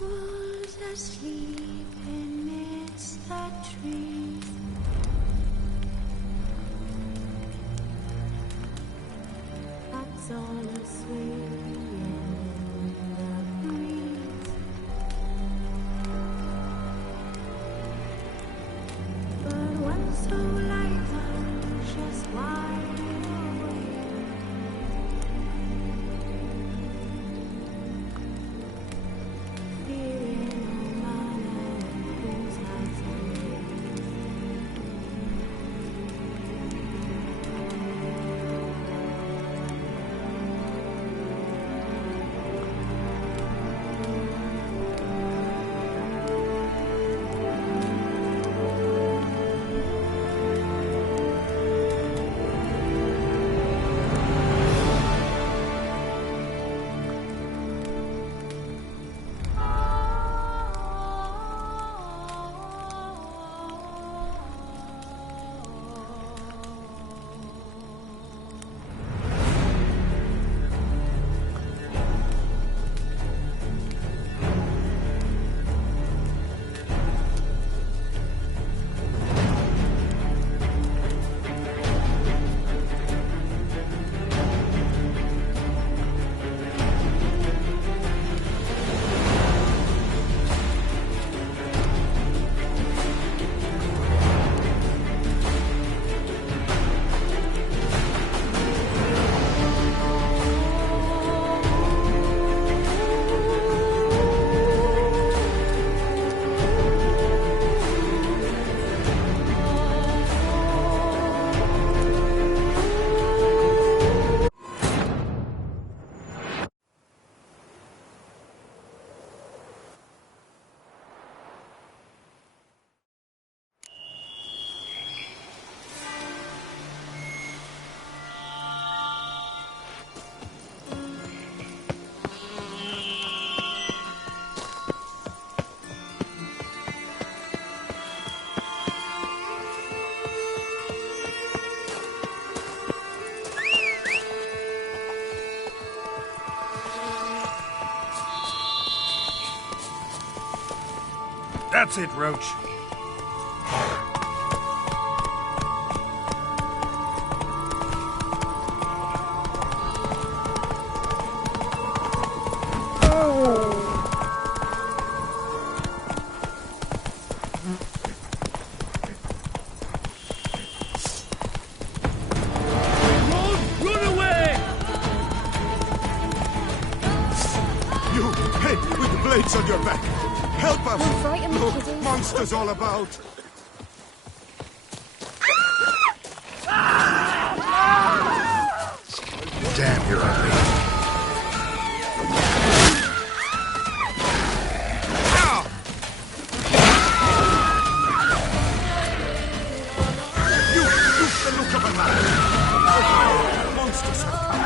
Wolves asleep amidst the trees. Bats all asleep in the breeze. But one so light just wide awake. Fearing no man whose hearts That's it, Roach. You, hey, with the blades on your back. Help us! Don't frighten me, Look, kiddies. monsters all about. Damn, you're ugly. You've the look of a man. Monsters have come.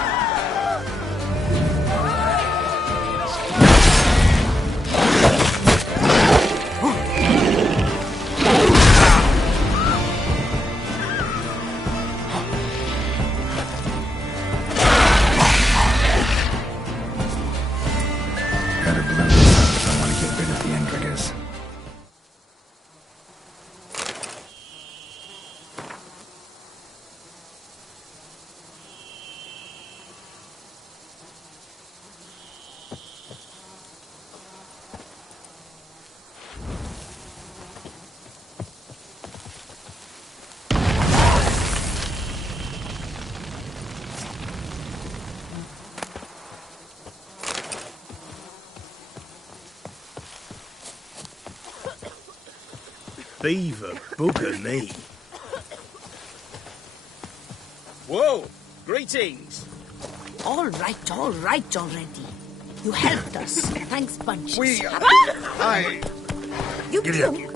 Gotta blow this up if I want to get rid of the Endriggers. Beaver bugger me. Whoa! Greetings! All right already. You helped us. Thanks, Bunches. You Giddy up. puke.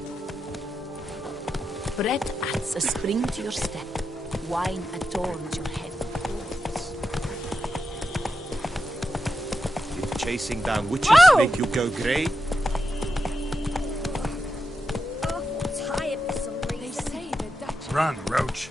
Bread adds a spring to your step. Wine adorns your head. chasing down witches Whoa! make you go grey? Tired for some reason. They say the Dutch. Run, Roach.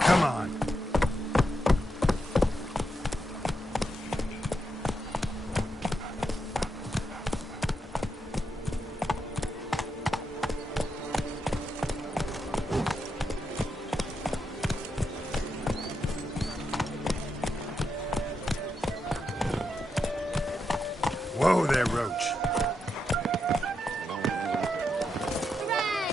Come on. Whoa there, Roach. Hooray!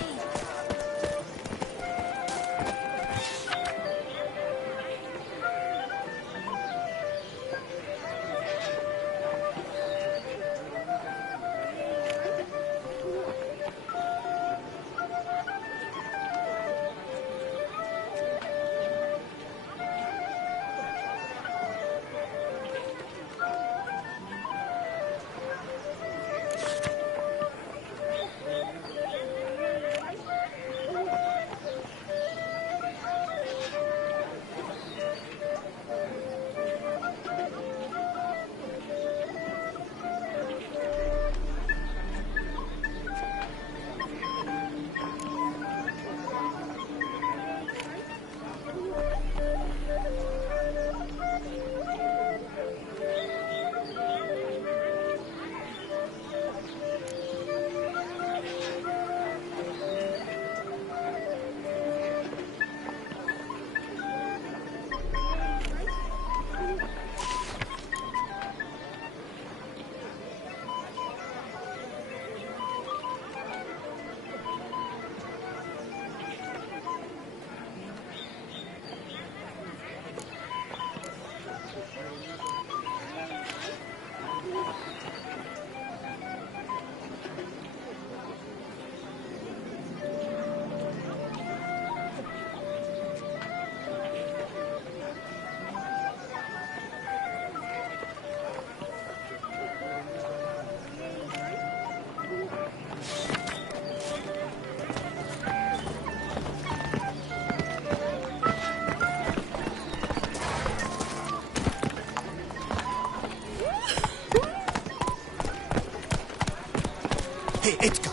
Hey, Edgar.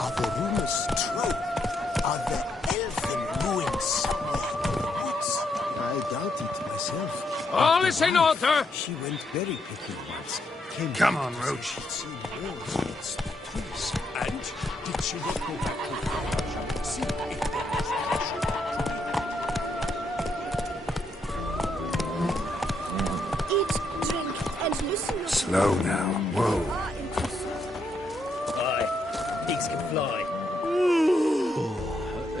Are the rumors true? Are there elfin ruins somewhere in the woods? I doubt it myself. All is in order. She went berry picking once. Came Come back on, to say Roach. she'd seen wolves against the trees. And did she not go back to Valhalla and see if there is treasure to be? Eat, drink, and listen up. Slow now. Whoa. Aye, pigs can fly.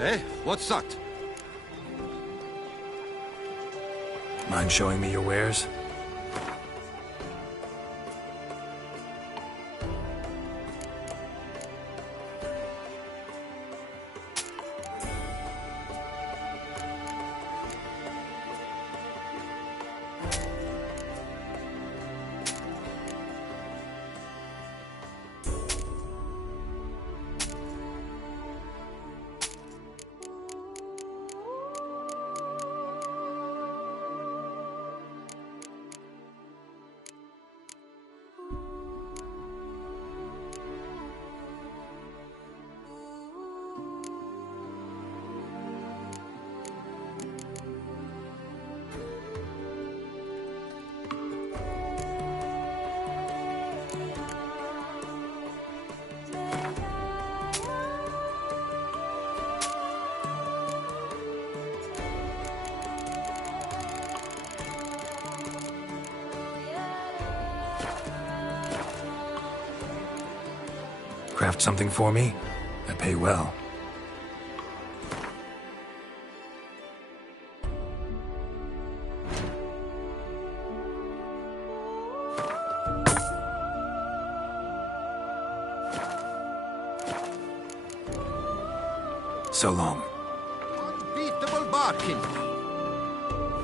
Eh? What's that? Mind showing me your wares? Craft something for me? I pay well. So long. Beat respectable barking.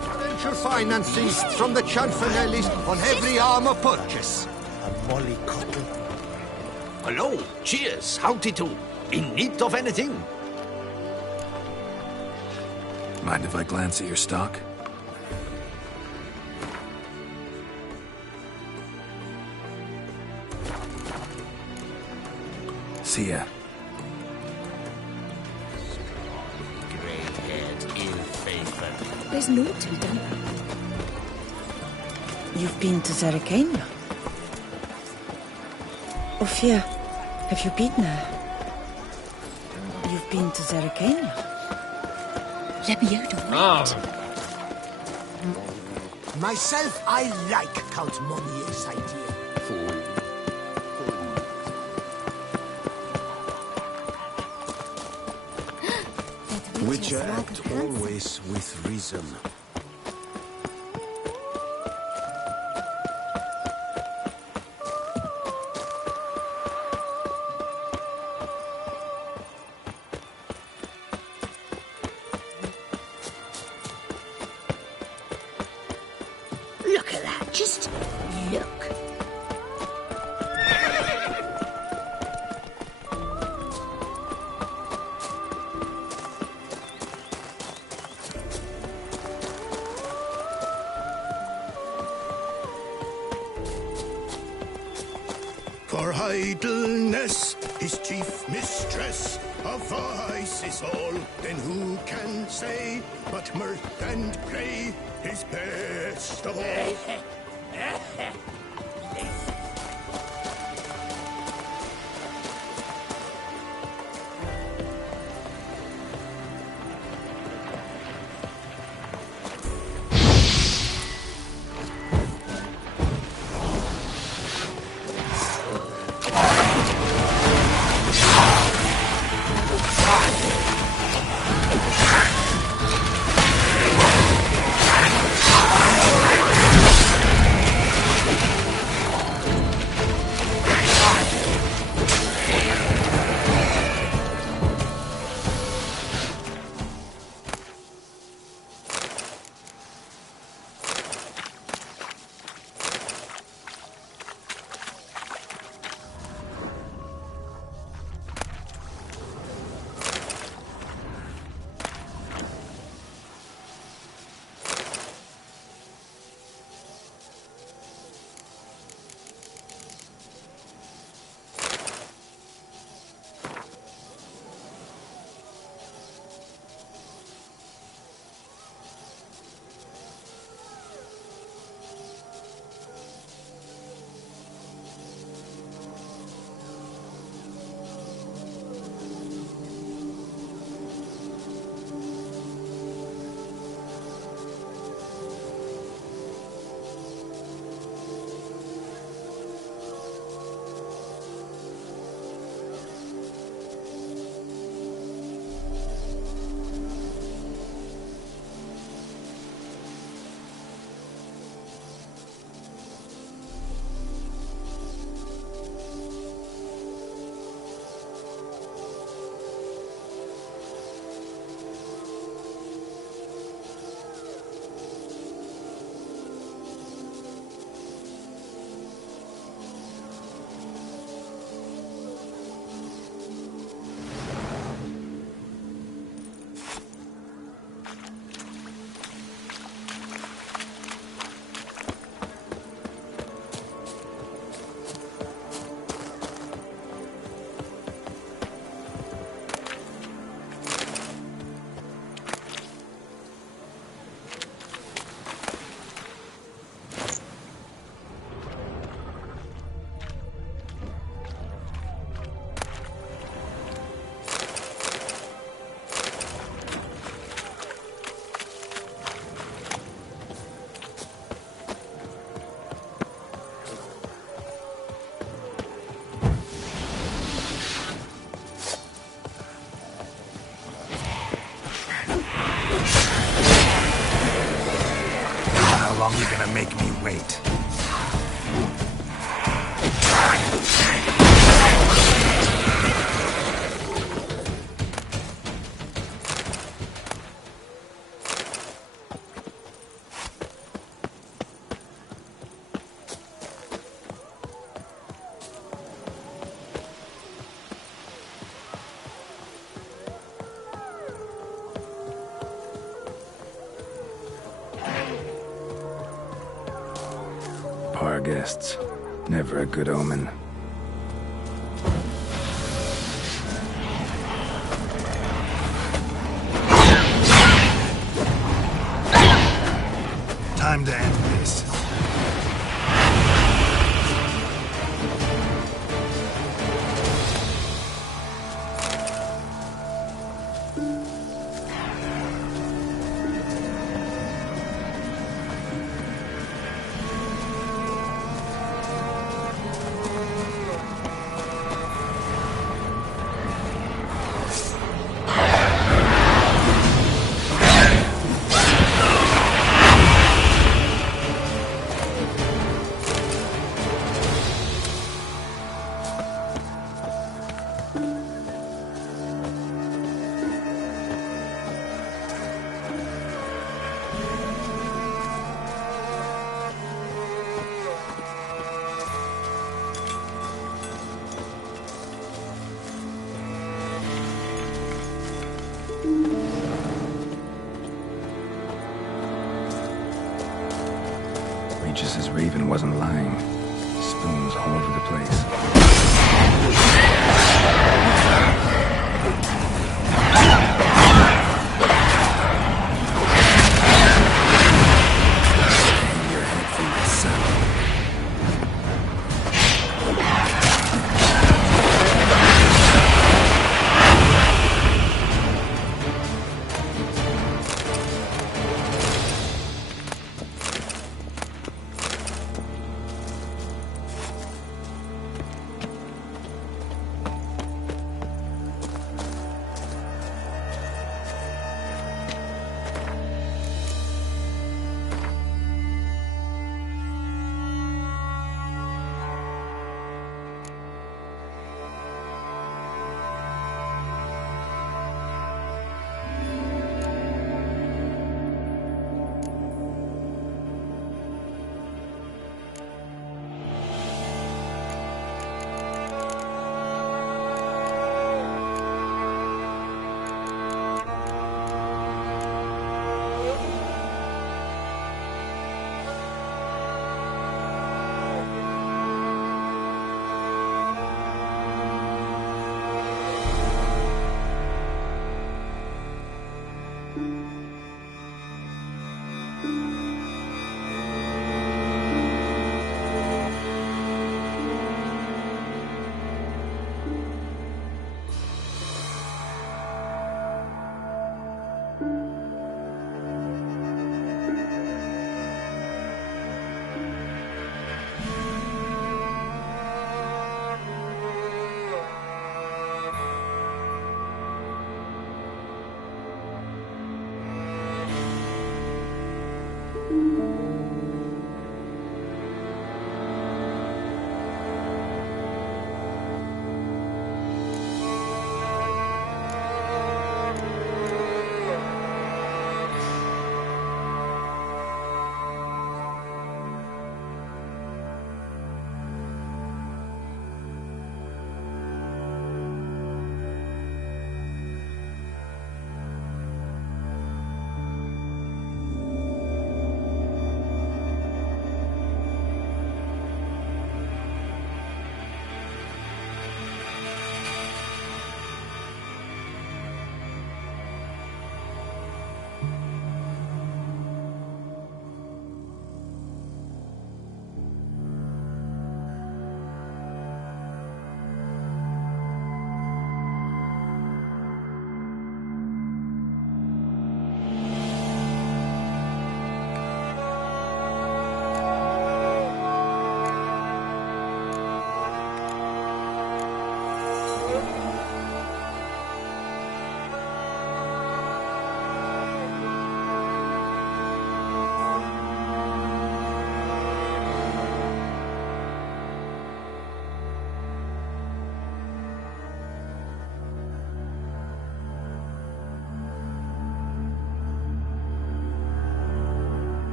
Potential financing from the Chanfanellis on every armor purchase. A mollycoddle. Hello, cheers, howdy do. In need of anything? Mind if I glance at your stock? See ya. Grey-haired, ill-favored. There's no Tilda. You've been to Zerrikania? Ophir, have you been there? You've been to Zerrikania? Lebiodo, wait. Myself, I like Count Monier's idea. Fool. Which act always with reason. Look at that, just look. For idleness, his chief mistress, of vice is all. Then who can say but mirth and play is best of all? long you gonna make me wait? subpar guests. Never a good omen. Time to end this. Regis's Raven wasn't lying. Spoons all over the place. Hang your head from my saddle.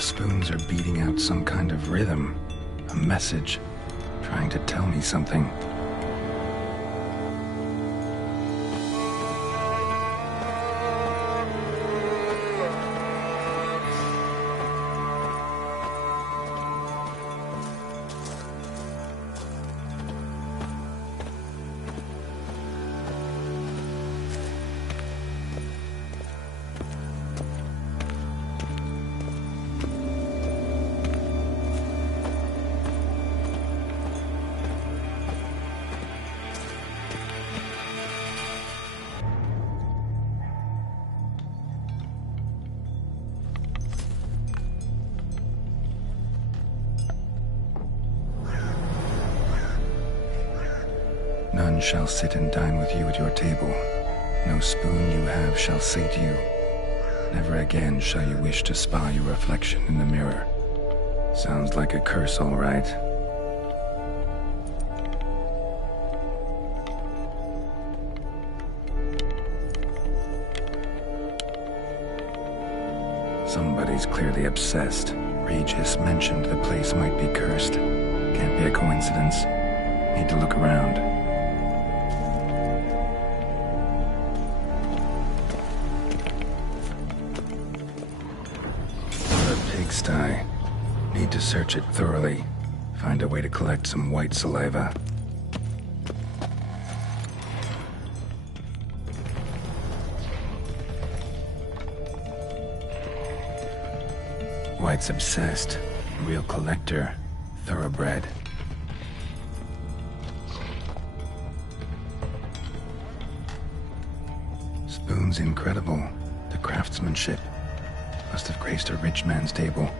Spoons are beating out some kind of rhythm, a message, trying to tell me something. None shall sit and dine with you at your table. No spoon you have shall sate you. Never again shall you wish to spy your reflection in the mirror. Sounds like a curse, all right. Somebody's clearly obsessed. Regis mentioned the place might be cursed. Can't be a coincidence. Need to look around. Pigsty. Need to search it thoroughly. Find a way to collect some white saliva. White's obsessed. Real collector. thoroughbred. Spoon's incredible. The craftsmanship must have graced a rich man's table.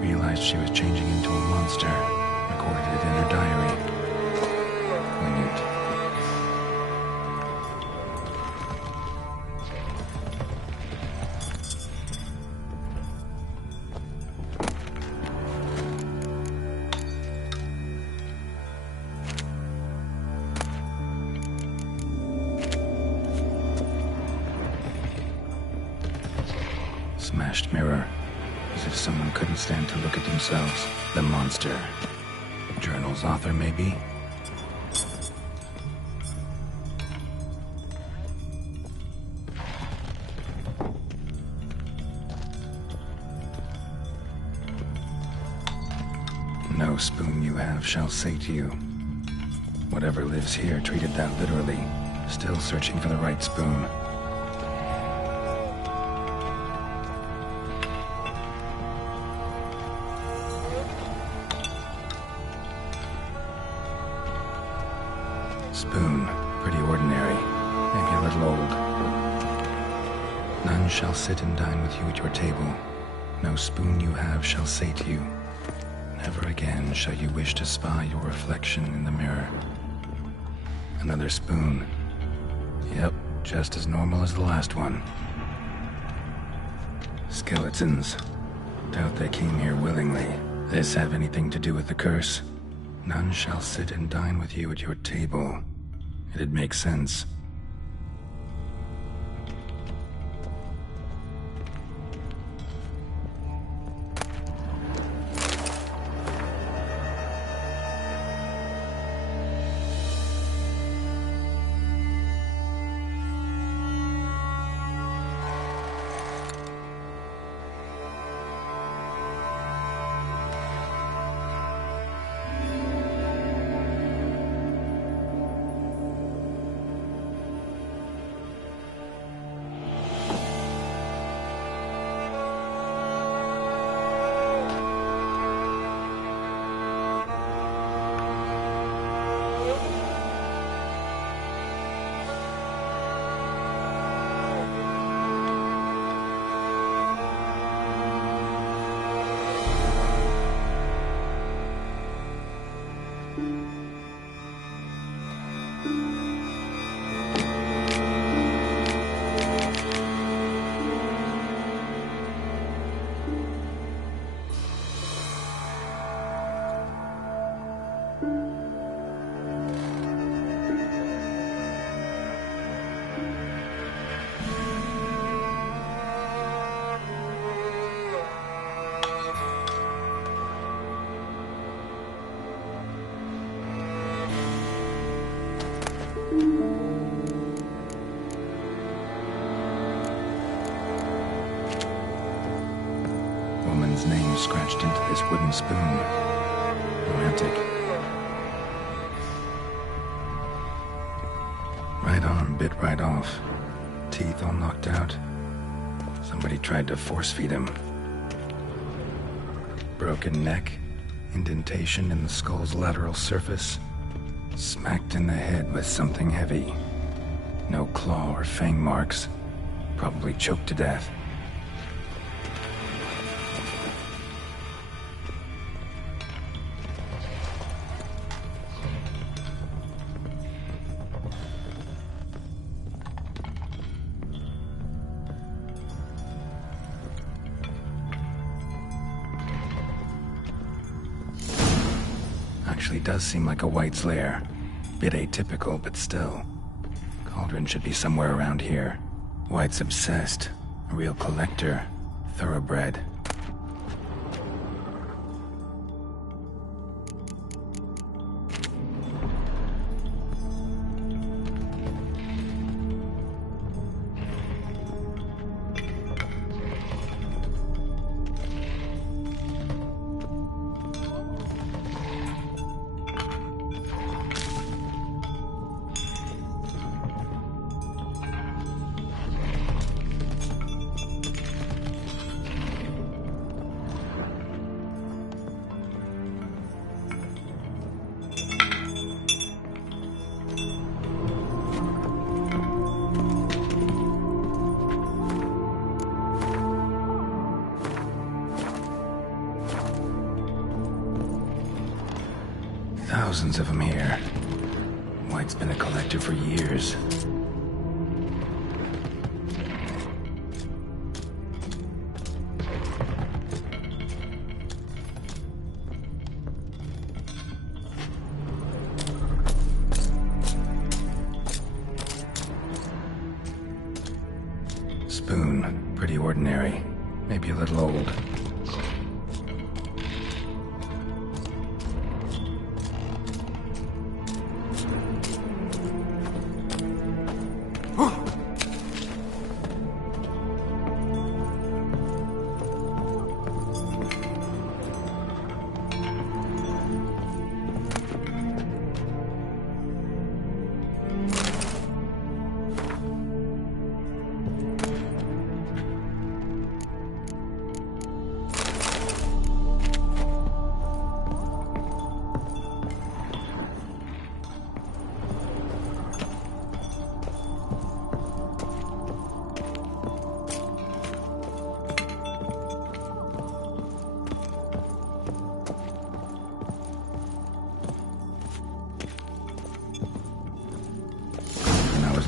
Realized she was changing into a monster. Recorded it in her diary. Poignant. Smashed mirror. As if someone couldn't stand to look at themselves. The monster. Journal's author, maybe? No spoon you have shall sate you. Whatever lives here treated that literally. Still searching for the right spoon. Spoon, pretty ordinary, maybe a little old. None shall sit and dine with you at your table. No spoon you have shall sate you. Never again shall you wish to spy your reflection in the mirror. Another spoon. Yep, just as normal as the last one. Skeletons. Doubt they came here willingly. This have anything to do with the curse? None shall sit and dine with you at your table. It'd make sense. Woman's name scratched into this wooden spoon. Romantic. Right arm bit right off. Teeth all knocked out. Somebody tried to force feed him. Broken neck, indentation in the skull's lateral surface, smacked in the head with something heavy. No claw or fang marks. Probably choked to death. Actually does seem like a White's lair. Bit atypical, but still. Cauldron should be somewhere around here. White's obsessed. A real collector. Thoroughbred. Thousands of them here. White's been a collector for years. Spoon, pretty ordinary. Maybe a little old.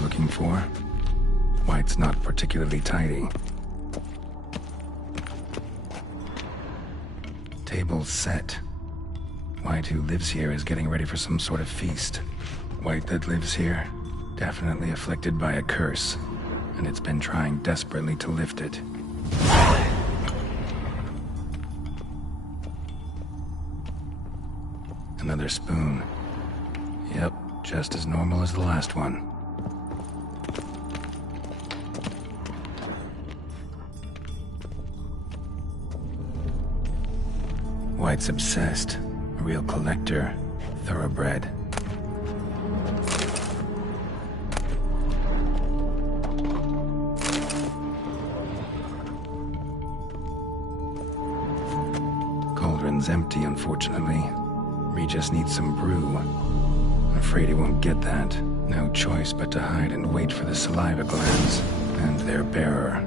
Looking for. White's not particularly tidy. Table's set. White, who lives here, is getting ready for some sort of feast. White that lives here, definitely afflicted by a curse, and it's been trying desperately to lift it. Another spoon. Yep, just as normal as the last one. White's obsessed. A real collector. Thoroughbred. Cauldron's empty, unfortunately. Regis needs some brew. I'm afraid he won't get that. No choice but to hide and wait for the saliva glands and their bearer.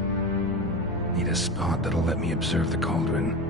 Need a spot that'll let me observe the cauldron.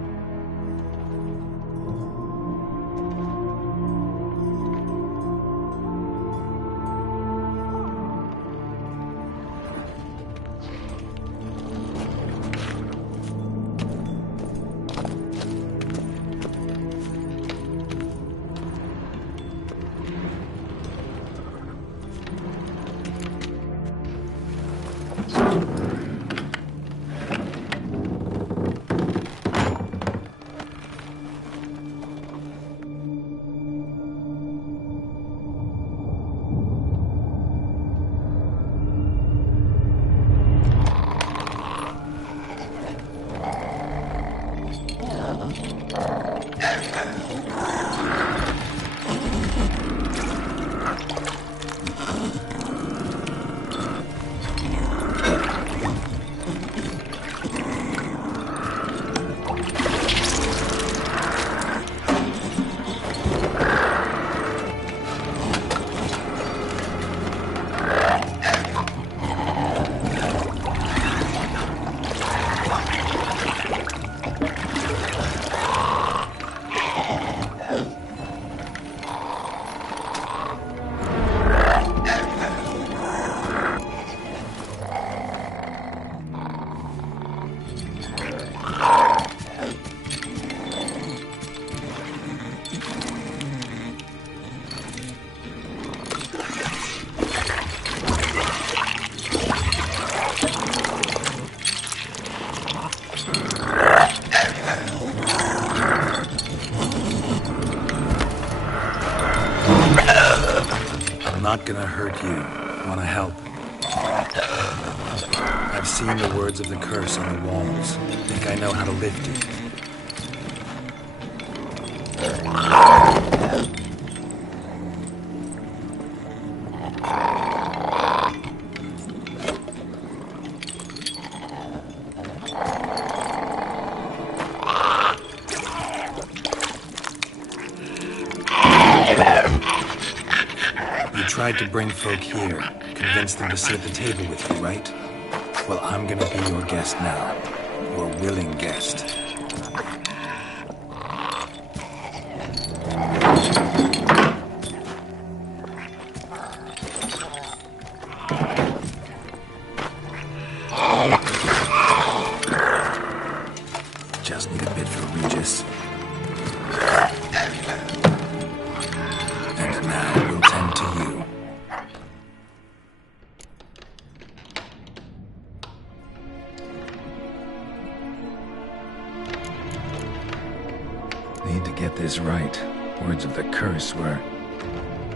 not gonna hurt you. Wanna help? I've seen the words of the curse on the walls. Think I know how to lift you. You tried to bring folk here, convince them to sit at the table with you, right? Well, I'm gonna be your guest now. Your willing guest. Just need a bit for Regis. And now we'll tend to you. Need to get this right. Words of the curse were,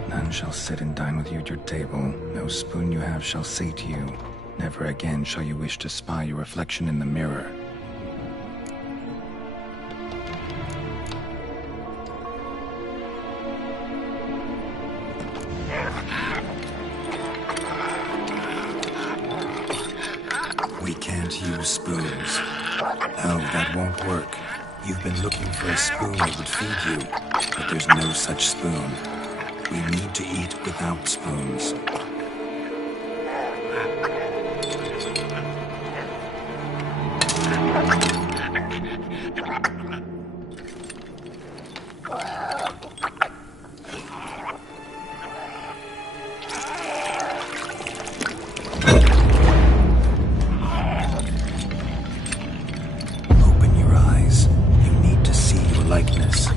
none shall sit and dine with you at your table. No spoon you have shall sate you. Never again shall you wish to spy your reflection in the mirror. We can't use spoons. No, that won't work. You've been looking for a spoon that would feed you, but there's no such spoon. We need to eat without spoons. Open your eyes. You need to see your likeness.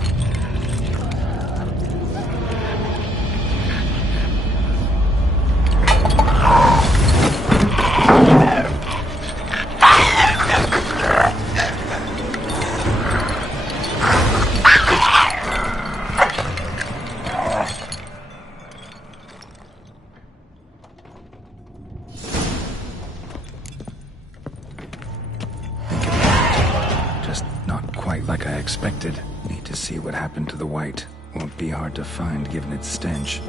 Just not quite like I expected. Need to see what happened to the white. Won't be hard to find given its stench.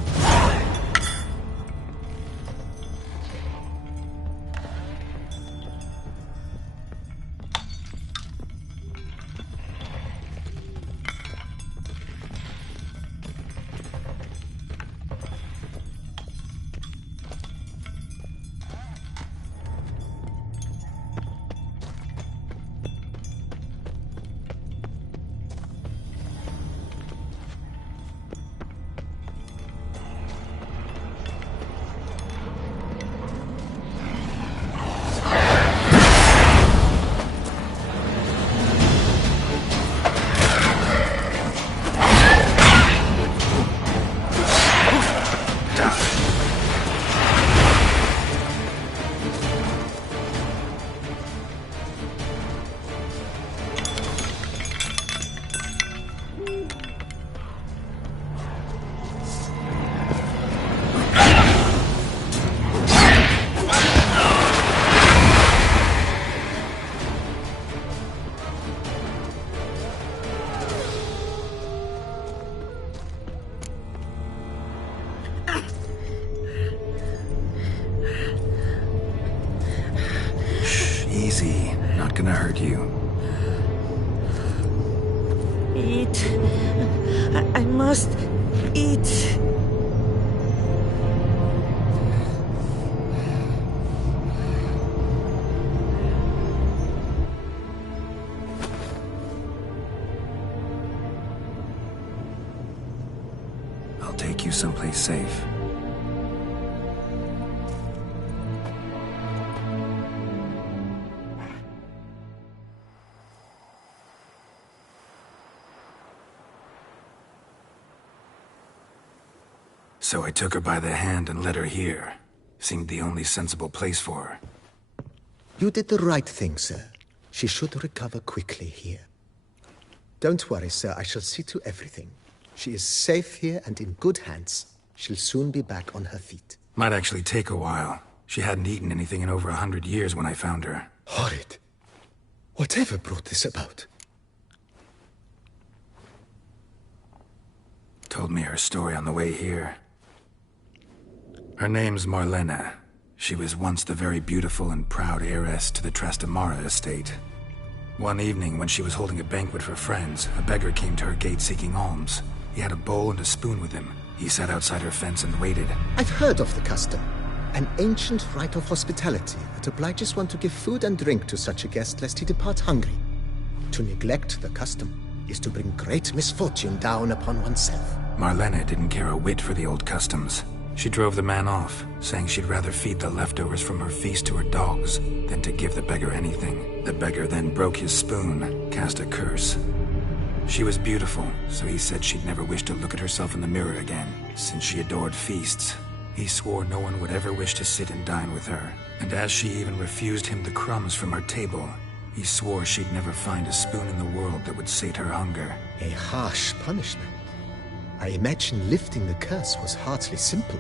Easy. Not gonna hurt you. Eat. I must eat. I'll take you someplace safe. So I took her by the hand and led her here. Seemed the only sensible place for her. You did the right thing, sir. She should recover quickly here. Don't worry, sir. I shall see to everything. She is safe here and in good hands. She'll soon be back on her feet. Might actually take a while. She hadn't eaten anything in over 100 years when I found her. Horrid. Whatever brought this about? Told me her story on the way here. Her name's Marlena. She was once the very beautiful and proud heiress to the Trastamara estate. One evening, when she was holding a banquet for friends, a beggar came to her gate seeking alms. He had a bowl and a spoon with him. He sat outside her fence and waited. I've heard of the custom. An ancient rite of hospitality that obliges one to give food and drink to such a guest lest he depart hungry. To neglect the custom is to bring great misfortune down upon oneself. Marlena didn't care a whit for the old customs. She drove the man off, saying she'd rather feed the leftovers from her feast to her dogs than to give the beggar anything. The beggar then broke his spoon, cast a curse. She was beautiful, so he said she'd never wish to look at herself in the mirror again. Since she adored feasts, he swore no one would ever wish to sit and dine with her. And as she even refused him the crumbs from her table, he swore she'd never find a spoon in the world that would sate her hunger. A harsh punishment. I imagine lifting the curse was hardly simple.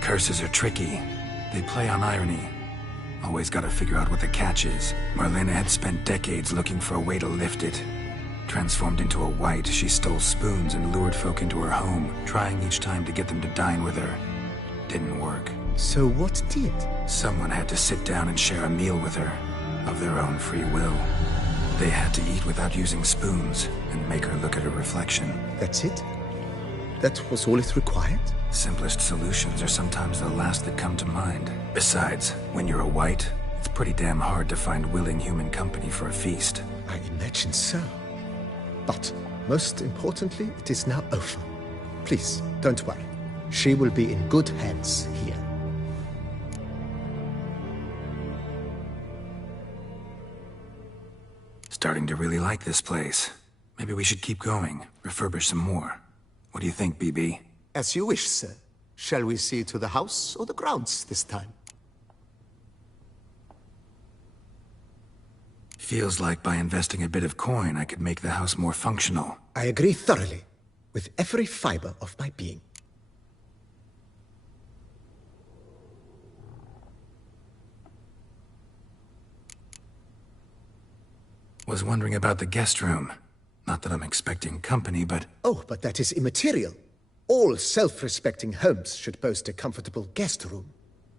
Curses are tricky. They play on irony. Always gotta figure out what the catch is. Marlena had spent decades looking for a way to lift it. Transformed into a wight, she stole spoons and lured folk into her home, trying each time to get them to dine with her. Didn't work. So what did? Someone had to sit down and share a meal with her, of their own free will. They had to eat without using spoons, and make her look at her reflection. That's it? That was all it required? Simplest solutions are sometimes the last that come to mind. Besides, when you're a wight, it's pretty damn hard to find willing human company for a feast. I imagine so. But, most importantly, it is now over. Please, don't worry. She will be in good hands here. Starting to really like this place. Maybe we should keep going, refurbish some more. What do you think, BB? As you wish, sir. Shall we see to the house or the grounds this time? Feels like by investing a bit of coin, I could make the house more functional. I agree thoroughly, with every fiber of my being. Was wondering about the guest room. Not that I'm expecting company, but... Oh, but that is immaterial. All self-respecting homes should boast a comfortable guest room.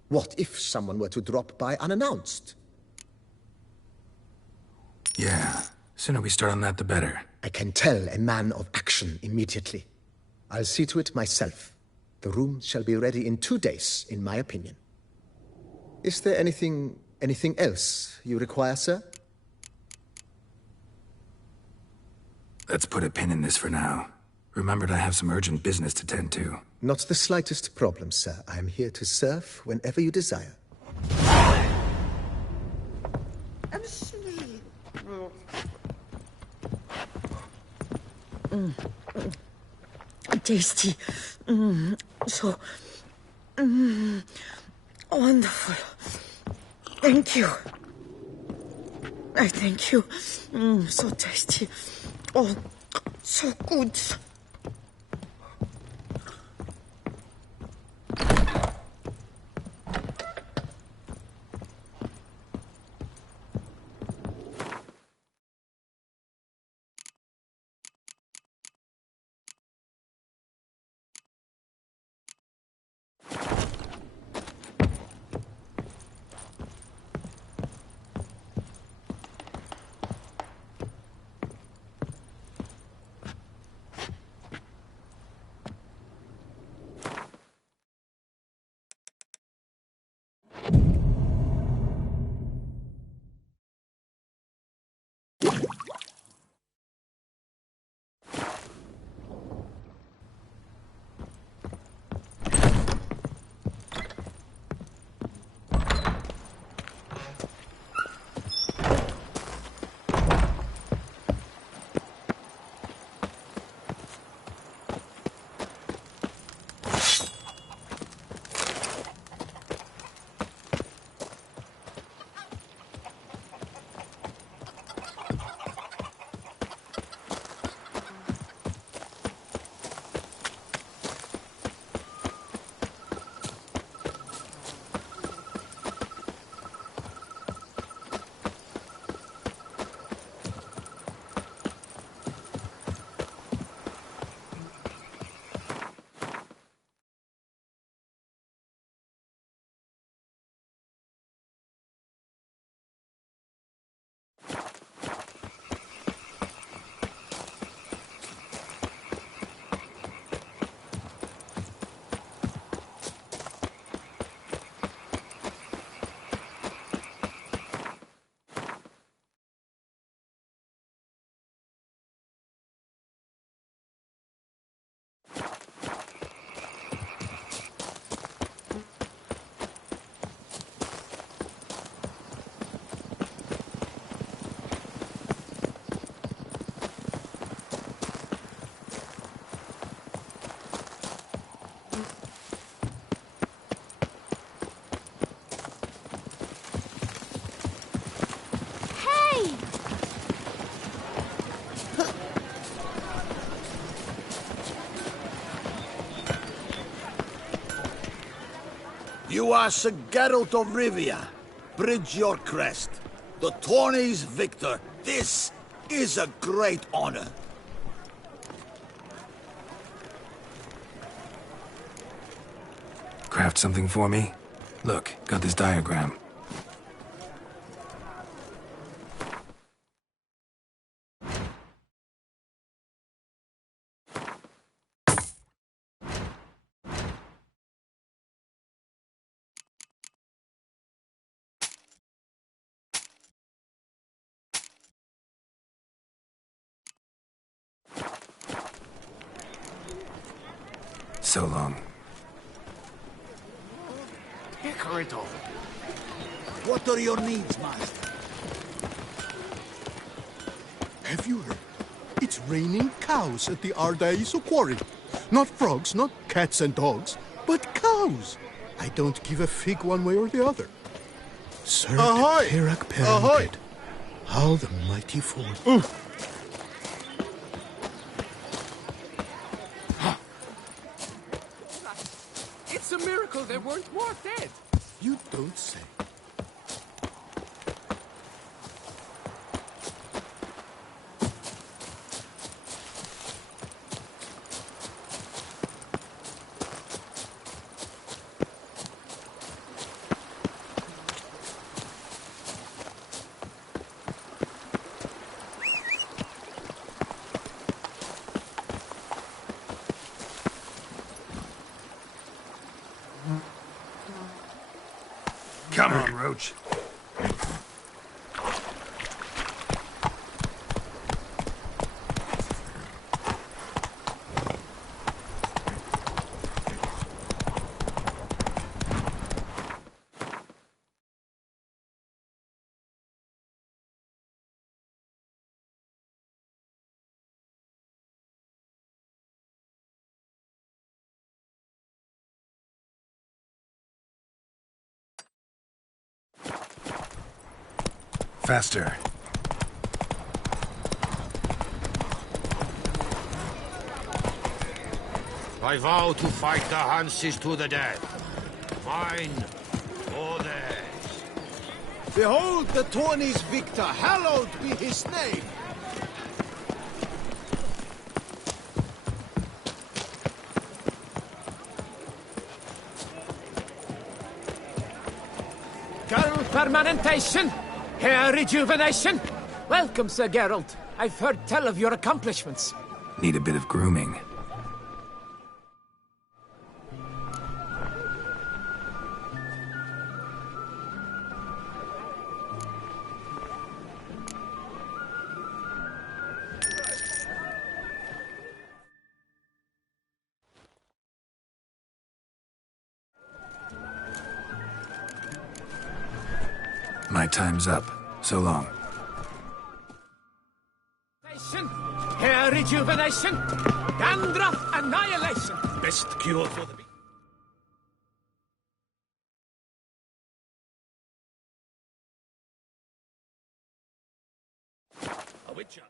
What if someone were to drop by unannounced? Yeah, sooner we start on that the better. I can tell a man of action immediately. I'll see to it myself. The room shall be ready in 2 days, in my opinion. Is there anything else you require, sir? Let's put a pin in this for now. Remembered I have some urgent business to tend to. Not the slightest problem, sir. I am here to serve whenever you desire. I'm sweet. Tasty. So wonderful. Thank you. I thank you. So tasty. Oh, so good. You are Sir Geralt of Rivia. Bridge your crest. The tourney's victor. This is a great honor. Craft something for me? Look, got this diagram. So long. What are your needs, master? Have you heard? It's raining cows at the Ardaiso quarry. Not frogs, not cats and dogs, but cows. I don't give a fig one way or the other. Sir Ahoy! Perak Ahoy! Perambit. How the mighty fall. It's a miracle they weren't more dead. You don't say. Come on, Roach. Faster. I vow to fight the Hanses to the death. Mine or theirs. Behold the tourney's victor. Hallowed be his name. Girl permanentation, hair rejuvenation. Welcome, Sir Geralt. I've heard tell of your accomplishments. Need a bit of grooming. My time's up. So long. Hair rejuvenation, dandruff annihilation. Best cure for the... A witcher.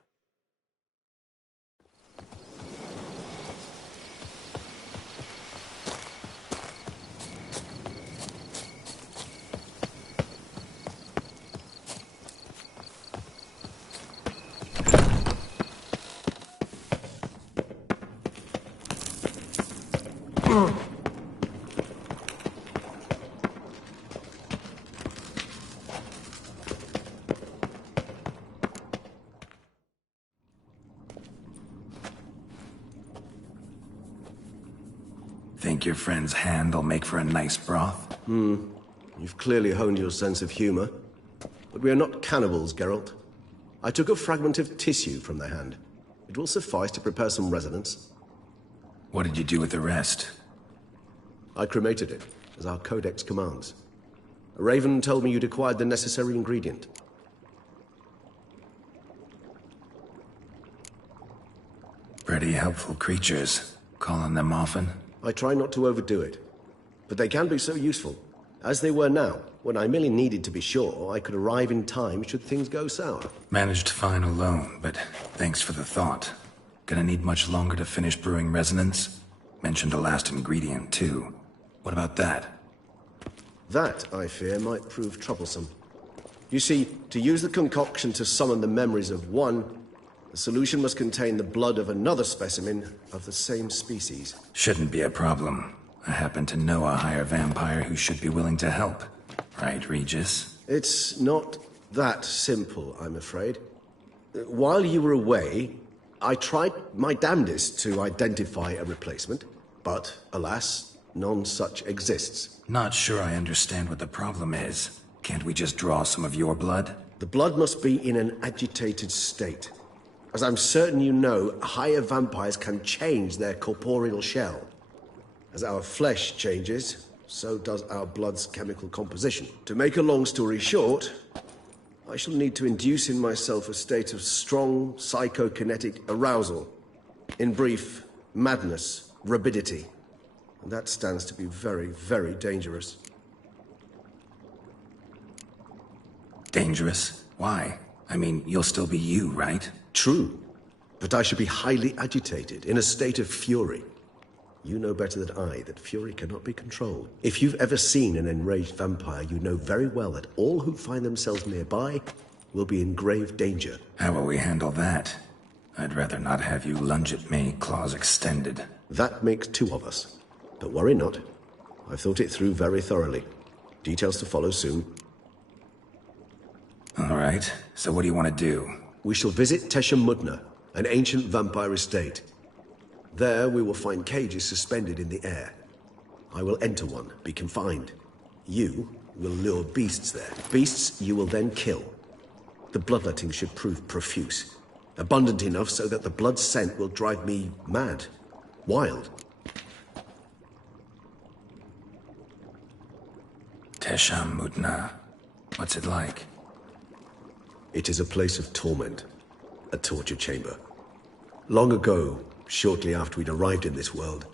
Think your friend's hand'll make for a nice broth? You've clearly honed your sense of humor. But we are not cannibals, Geralt. I took a fragment of tissue from their hand. It will suffice to prepare some resonance. What did you do with the rest? I cremated it, as our codex commands. A raven told me you'd acquired the necessary ingredient. Pretty helpful creatures. Calling them often? I try not to overdo it. But they can be so useful. As they were now, when I merely needed to be sure I could arrive in time should things go sour. Managed fine alone, but thanks for the thought. Gonna need much longer to finish brewing resonance? Mentioned a last ingredient, too. What about that? That, I fear, might prove troublesome. You see, to use the concoction to summon the memories of one, the solution must contain the blood of another specimen of the same species. Shouldn't be a problem. I happen to know a higher vampire who should be willing to help. Right, Regis? It's not that simple, I'm afraid. While you were away, I tried my damnedest to identify a replacement, but alas, none such exists. Not sure I understand what the problem is. Can't we just draw some of your blood? The blood must be in an agitated state. As I'm certain you know, higher vampires can change their corporeal shell. As our flesh changes, so does our blood's chemical composition. To make a long story short, I shall need to induce in myself a state of strong psychokinetic arousal. In brief, madness, rabidity. And that stands to be very, very dangerous. Dangerous? Why? I mean, you'll still be you, right? True. But I should be highly agitated, in a state of fury. You know better than I that fury cannot be controlled. If you've ever seen an enraged vampire, you know very well that all who find themselves nearby will be in grave danger. How will we handle that? I'd rather not have you lunge at me, claws extended. That makes two of us. But worry not. I've thought it through very thoroughly. Details to follow soon. All right, so what do you want to do? We shall visit Tesha Mudna, an ancient vampire estate. There we will find cages suspended in the air. I will enter one, be confined. You will lure beasts there. Beasts you will then kill. The bloodletting should prove profuse. Abundant enough so that the blood scent will drive me mad. Wild. Tesha Mudna. What's it like? It is a place of torment. A torture chamber. Long ago, shortly after we'd arrived in this world,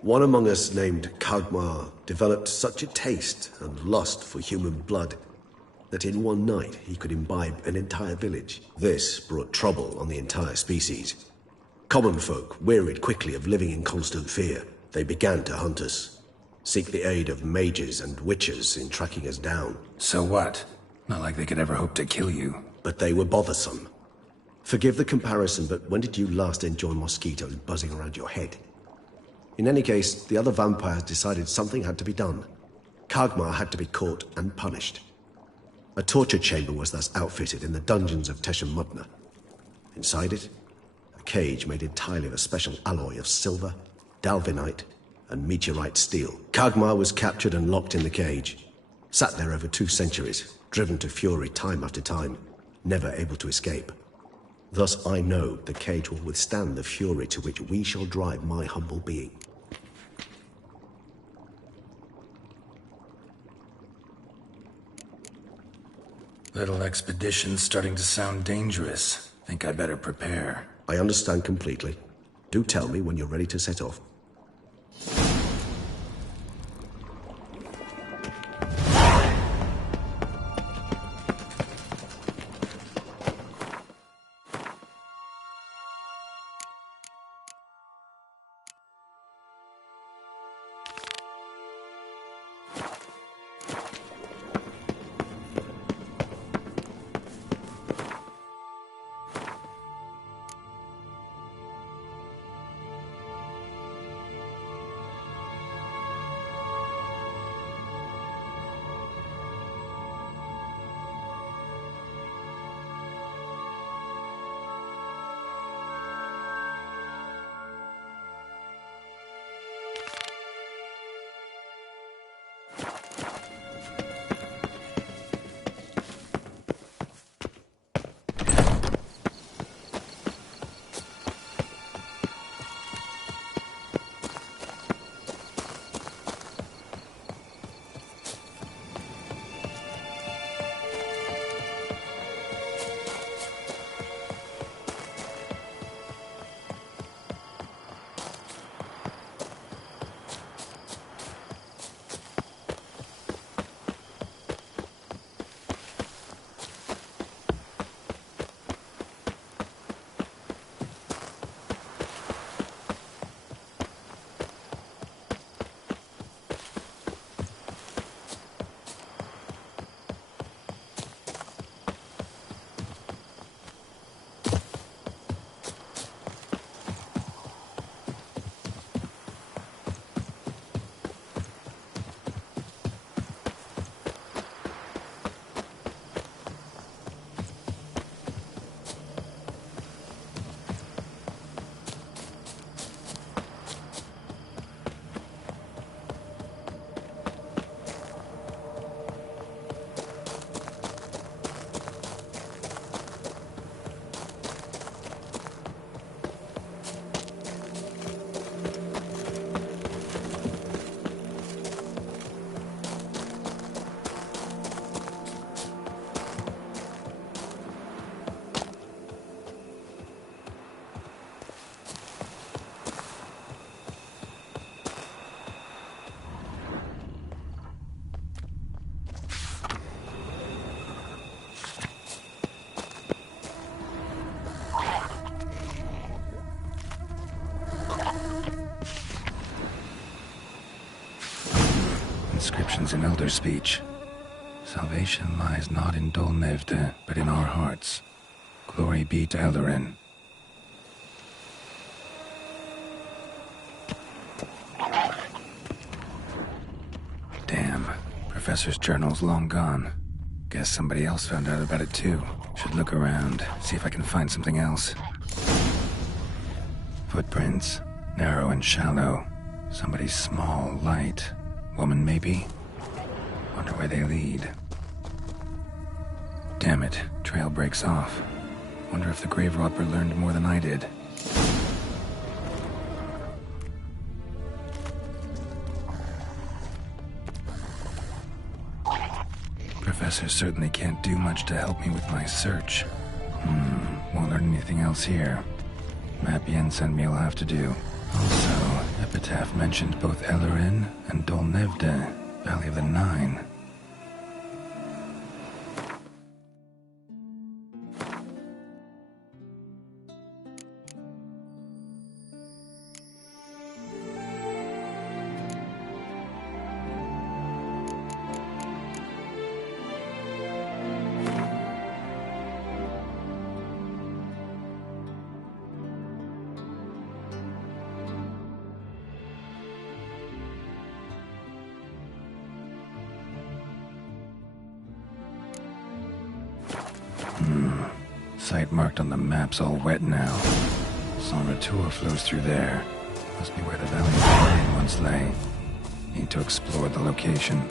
one among us named Kagmar developed such a taste and lust for human blood that in one night he could imbibe an entire village. This brought trouble on the entire species. Common folk wearied quickly of living in constant fear. They began to hunt us, seek the aid of mages and witches in tracking us down. So what? Not like they could ever hope to kill you. But they were bothersome. Forgive the comparison, but when did you last enjoy mosquitoes buzzing around your head? In any case, the other vampires decided something had to be done. Kagmar had to be caught and punished. A torture chamber was thus outfitted in the dungeons of Tesha Mudna. Inside it, a cage made entirely of a special alloy of silver, dalvinite, and meteorite steel. Kagmar was captured and locked in the cage. Sat there over 2 centuries, driven to fury time after time, never able to escape. Thus I know the cage will withstand the fury to which we shall drive my humble being. Little expedition's starting to sound dangerous. Think I better prepare. I understand completely. Do tell me when you're ready to set off. Inscriptions in Elder speech. Salvation lies not in Dol Nevde, but in our hearts. Glory be to Eldarin. Damn. Professor's journal's long gone. Guess somebody else found out about it too. Should look around, see if I can find something else. Footprints. Narrow and shallow. Somebody's small, light. Woman, maybe? Wonder where they lead. Damn it. Trail breaks off. Wonder if the grave robber learned more than I did. Professor certainly can't do much to help me with my search. Won't learn anything else here. Map Yen sent me will have to do. Also, Epitaph mentioned both Eldarin and Dol Nevde, Valley of the Nine. Site marked on the map's all wet now. San Retour flows through there. Must be where the Valley of the Nine once lay. Need to explore the location.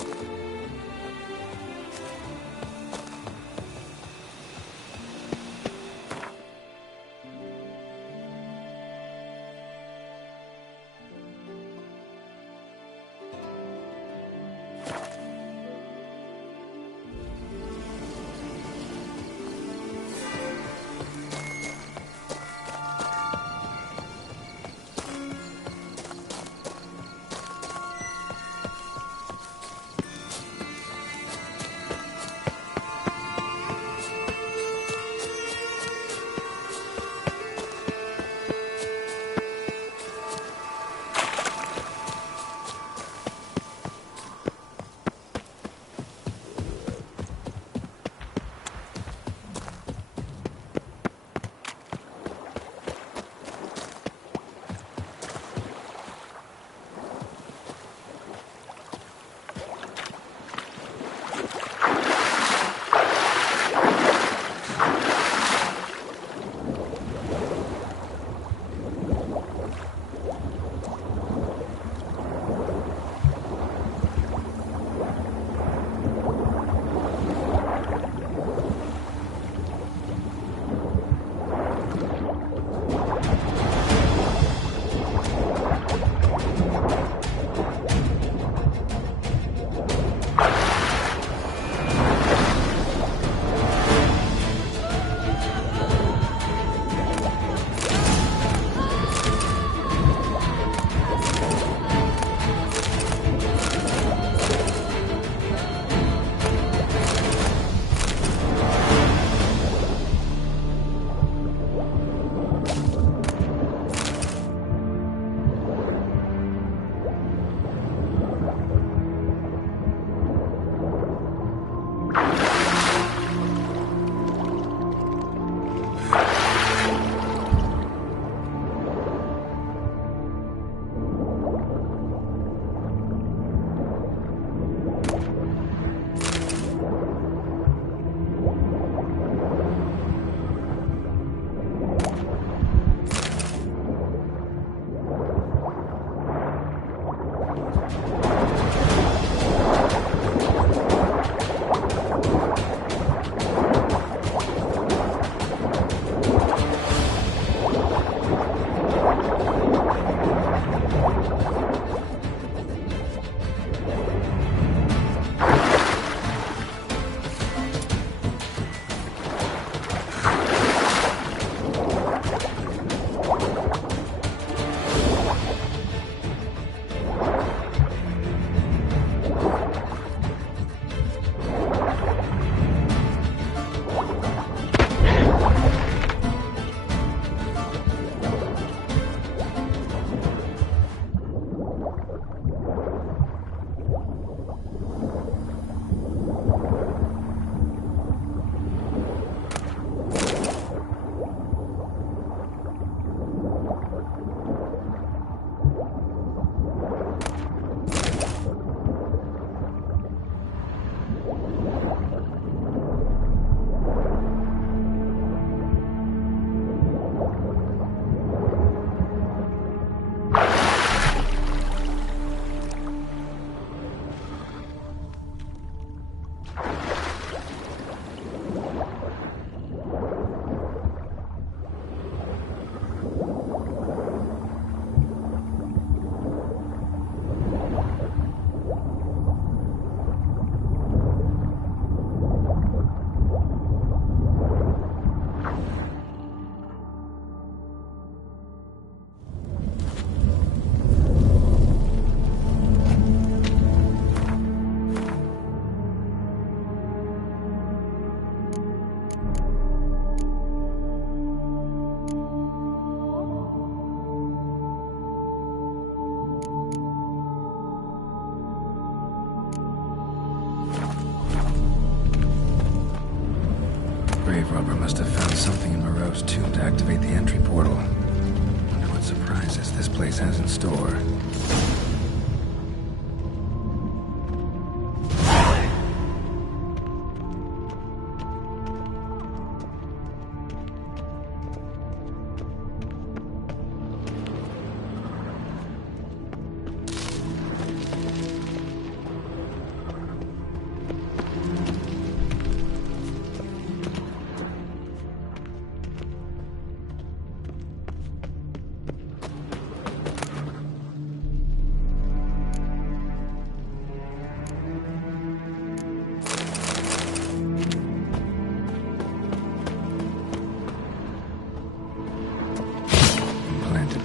grave robber must have found something in Moreau's tomb to activate the entry portal. Wonder what surprises this place has in store.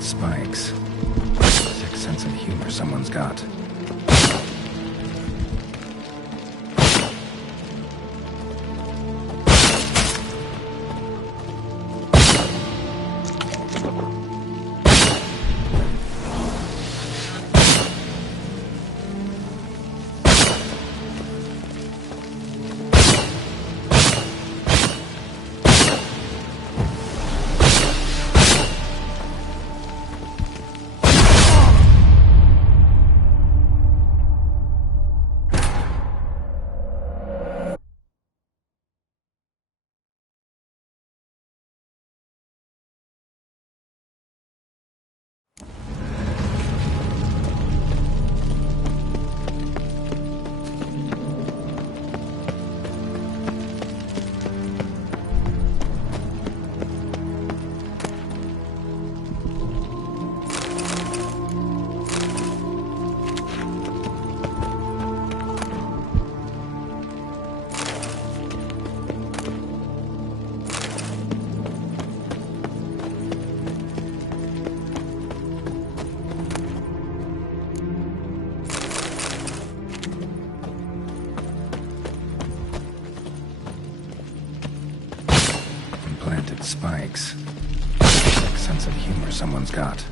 Spikes. Sick sense of humor someone's got. Spikes. Sick sense of humor someone's got.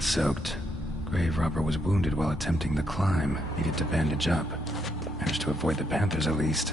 blood-soaked. Grave robber was wounded while attempting the climb. Needed to bandage up. Managed to avoid the Panthers at least.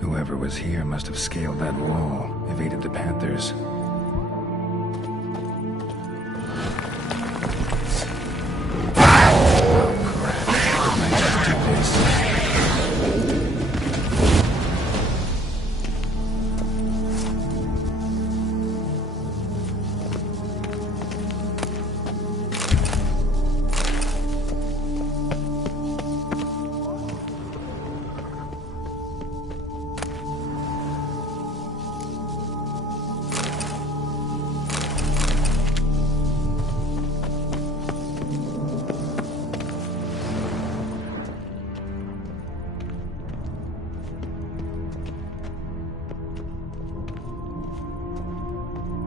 Whoever was here must have scaled that wall, evaded the Panthers. Oh, crap. I just do this.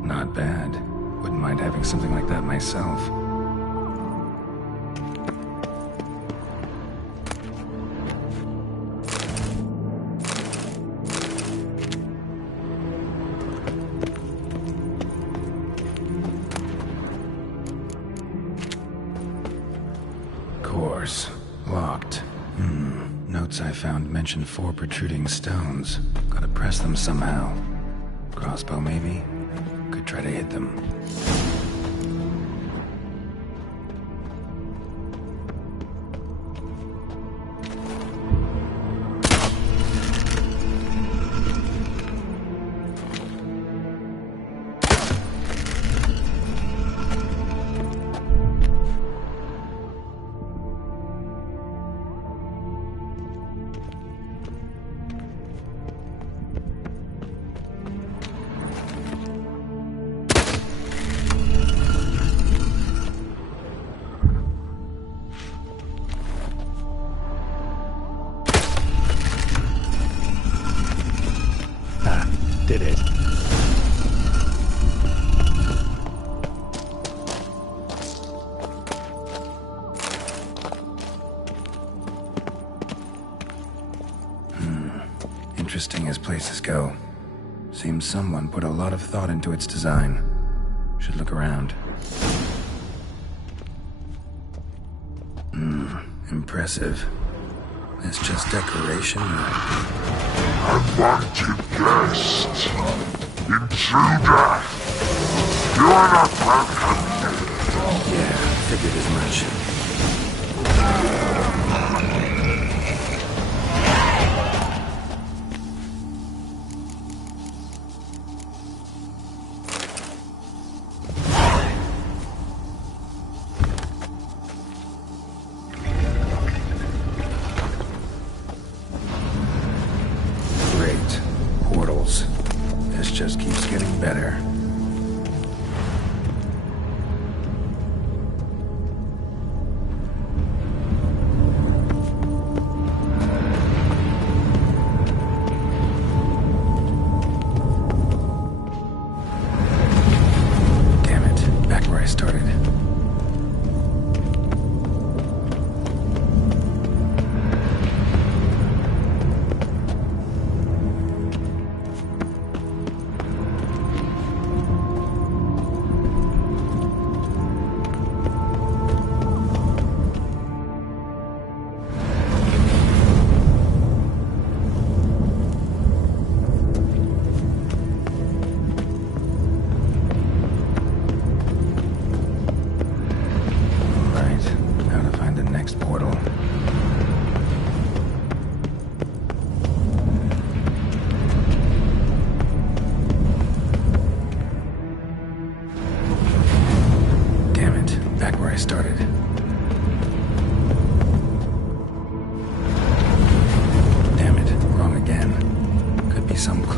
Not bad. Wouldn't mind having something like that myself. Course. Locked. Notes I found mention 4 protruding stones. Gotta press them somehow. Crossbow, maybe? Could try to hit them. Did it. Interesting as places go. Seems someone put a lot of thought into its design. Should look around. Impressive. It's just decoration. Unwanted guest! Intruder! You're not welcome! Yeah, figured as much. Great. Portals. This just keeps getting better.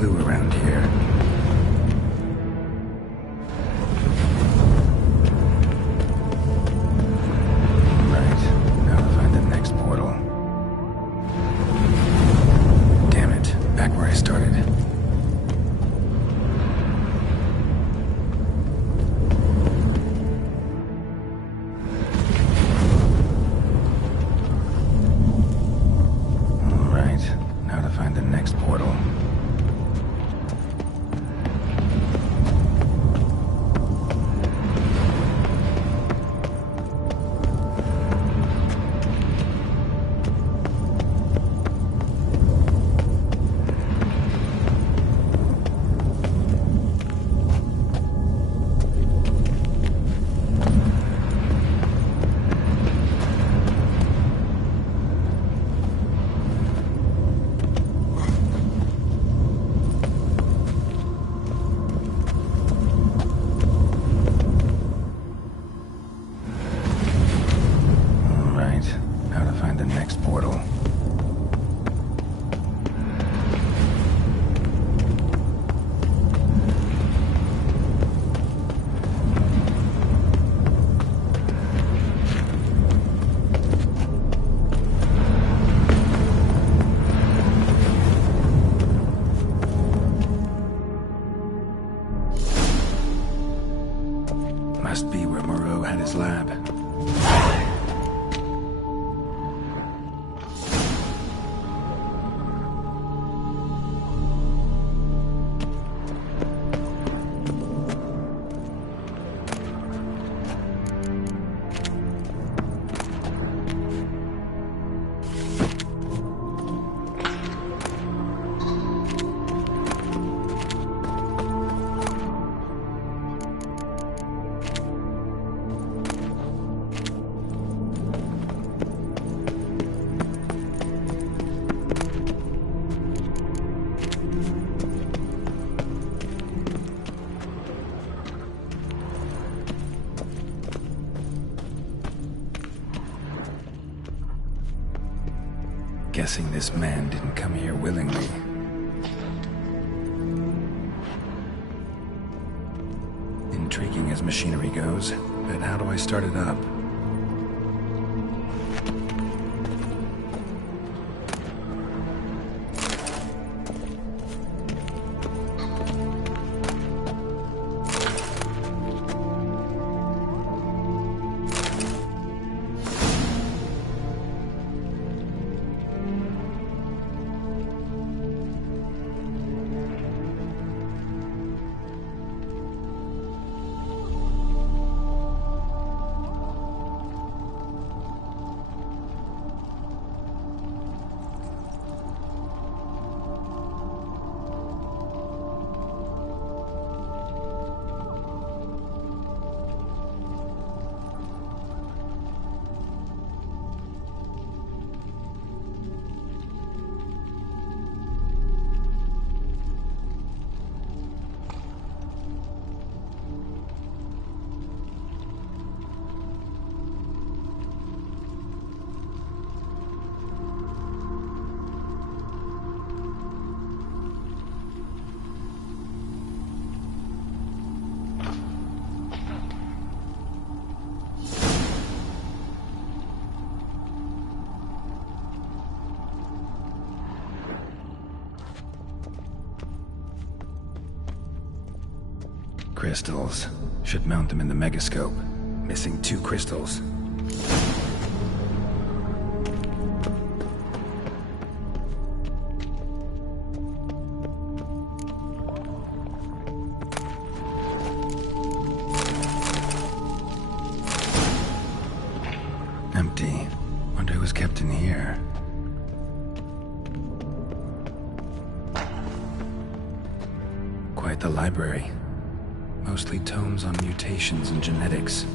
clue around here. Right, now to find the next portal. Damn it, back where I started. Must be where Moreau had his lab. Guessing this man didn't come here willingly. Intriguing as machinery goes, but how do I start it up? Crystals. Should mount them in the megascope. Missing 2 crystals. Empty. Wonder who was kept in here. Quite the library. Mostly tomes on mutations and genetics.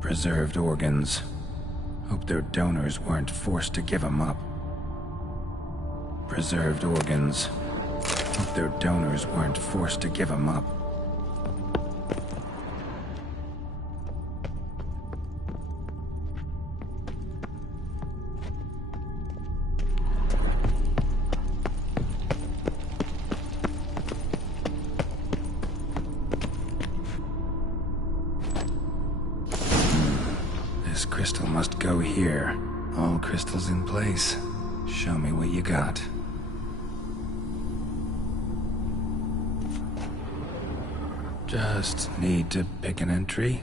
Preserved organs. Hope their donors weren't forced to give them up. Preserved organs. Hope their donors weren't forced to give them up. This crystal must go here. All crystals in place. Show me what you got. Just need to pick an entry.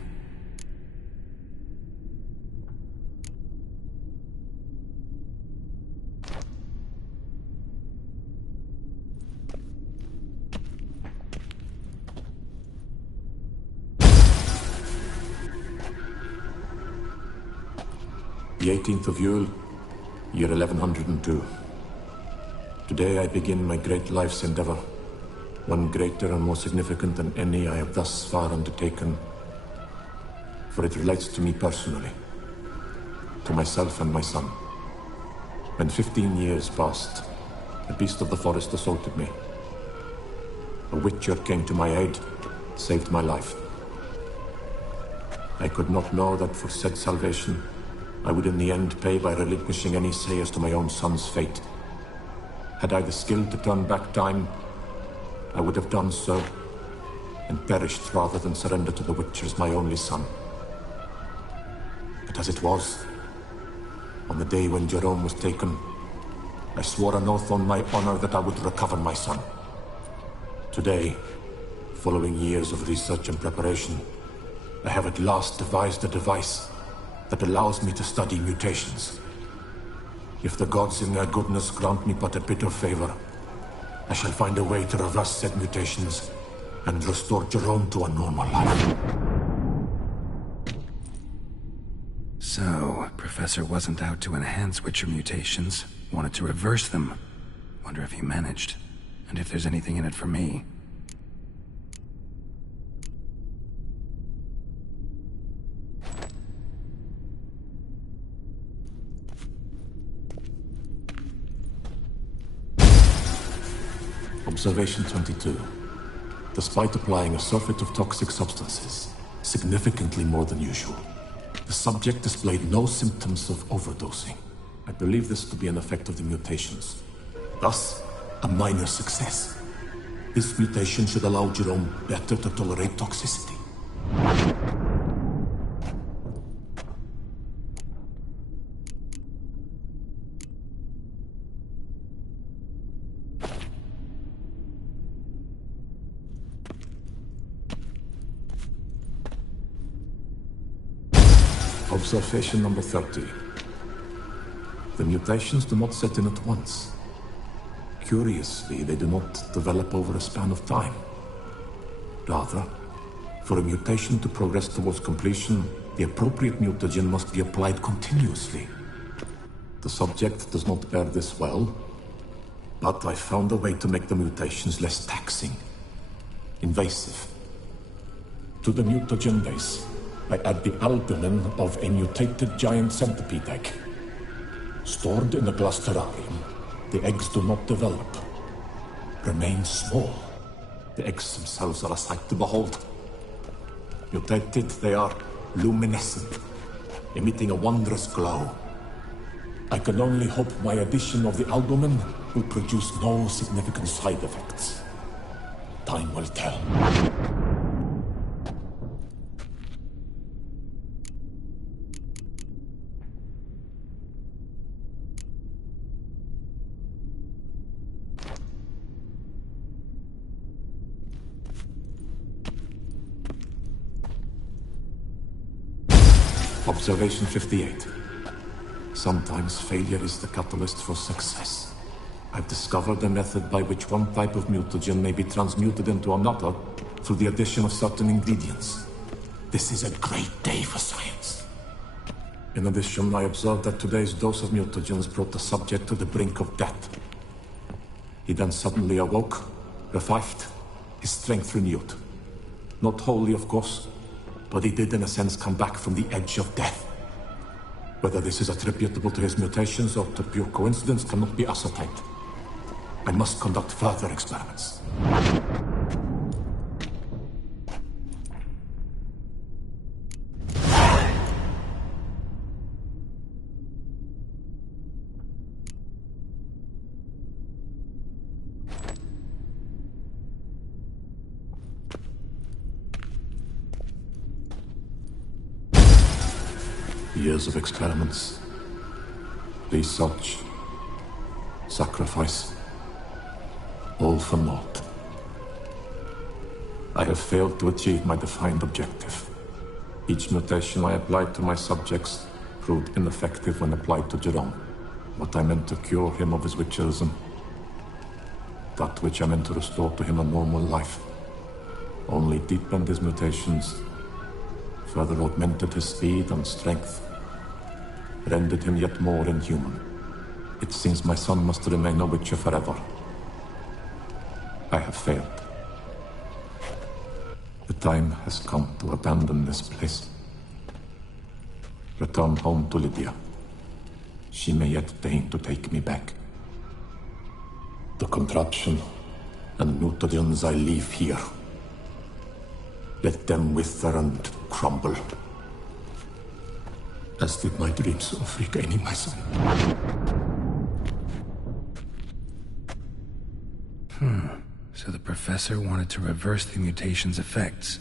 The 18th of Yule, year 1102. Today I begin my great life's endeavor, one greater and more significant than any I have thus far undertaken, for it relates to me personally, to myself and my son. When 15 years passed, a beast of the forest assaulted me. A witcher came to my aid, saved my life. I could not know that for said salvation, I would in the end pay by relinquishing any say as to my own son's fate. Had I the skill to turn back time, I would have done so, and perished rather than surrender to the Witchers my only son. But as it was, on the day when Jerome was taken, I swore an oath on my honor that I would recover my son. Today, following years of research and preparation, I have at last devised a device that allows me to study mutations. If the gods in their goodness grant me but a bit of favor, I shall find a way to reverse said mutations and restore Jerome to a normal life. So, Professor wasn't out to enhance Witcher mutations, wanted to reverse them. Wonder if he managed, and if there's anything in it for me. Observation 22. Despite applying a surfeit of toxic substances, significantly more than usual, the subject displayed no symptoms of overdosing. I believe this to be an effect of the mutations. Thus, a minor success. This mutation should allow Jerome better to tolerate toxicity. Observation number 30. The mutations do not set in at once. Curiously, they do not develop over a span of time. Rather, for a mutation to progress towards completion, the appropriate mutagen must be applied continuously. The subject does not bear this well, but I found a way to make the mutations less taxing, invasive. To the mutagen base, I add the albumin of a mutated giant centipede egg. Stored in a glass terrarium, the eggs do not develop, remain small. The eggs themselves are a sight to behold. Mutated, they are luminescent, emitting a wondrous glow. I can only hope my addition of the albumin will produce no significant side effects. Time will tell. Observation 58. Sometimes failure is the catalyst for success. I've discovered a method by which one type of mutagen may be transmuted into another through the addition of certain ingredients. This is a great day for science. In addition, I observed that today's dose of mutagens brought the subject to the brink of death. He then suddenly awoke, revived, his strength renewed. Not wholly, of course, but he did in a sense come back from the edge of death. Whether this is attributable to his mutations or to pure coincidence cannot be ascertained. I must conduct further experiments. Years of experiments, research, sacrifice, all for naught. I have failed to achieve my defined objective. Each mutation I applied to my subjects proved ineffective when applied to Jerome. What I meant to cure him of his witcherism, that which I meant to restore to him a normal life, only deepened his mutations, further augmented his speed and strength, rendered him yet more inhuman. It seems my son must remain a witcher forever. I have failed. The time has come to abandon this place. Return home to Lydia. She may yet deign to take me back. The contraption and mutagens I leave here, let them wither and crumble, as did my dreams of regaining my son. So the professor wanted to reverse the mutation's effects.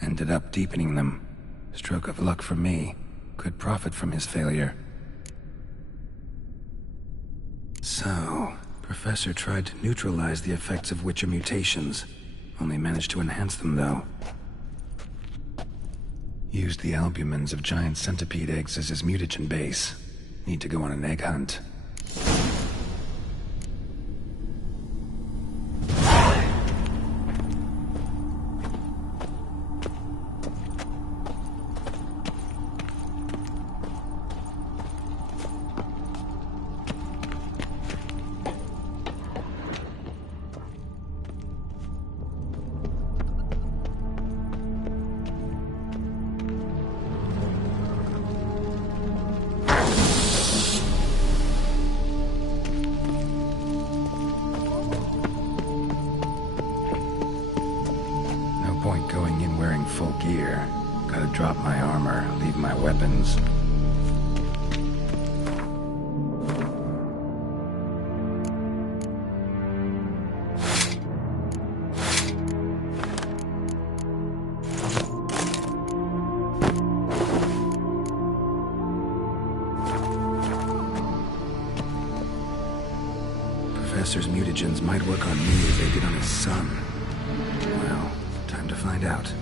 Ended up deepening them. Stroke of luck for me. Could profit from his failure. So, Professor tried to neutralize the effects of Witcher mutations. Only managed to enhance them, though. Used the albumins of giant centipede eggs as his mutagen base. Need to go on an egg hunt. Professor's mutagens might work on me as they did on his son. Well, time to find out.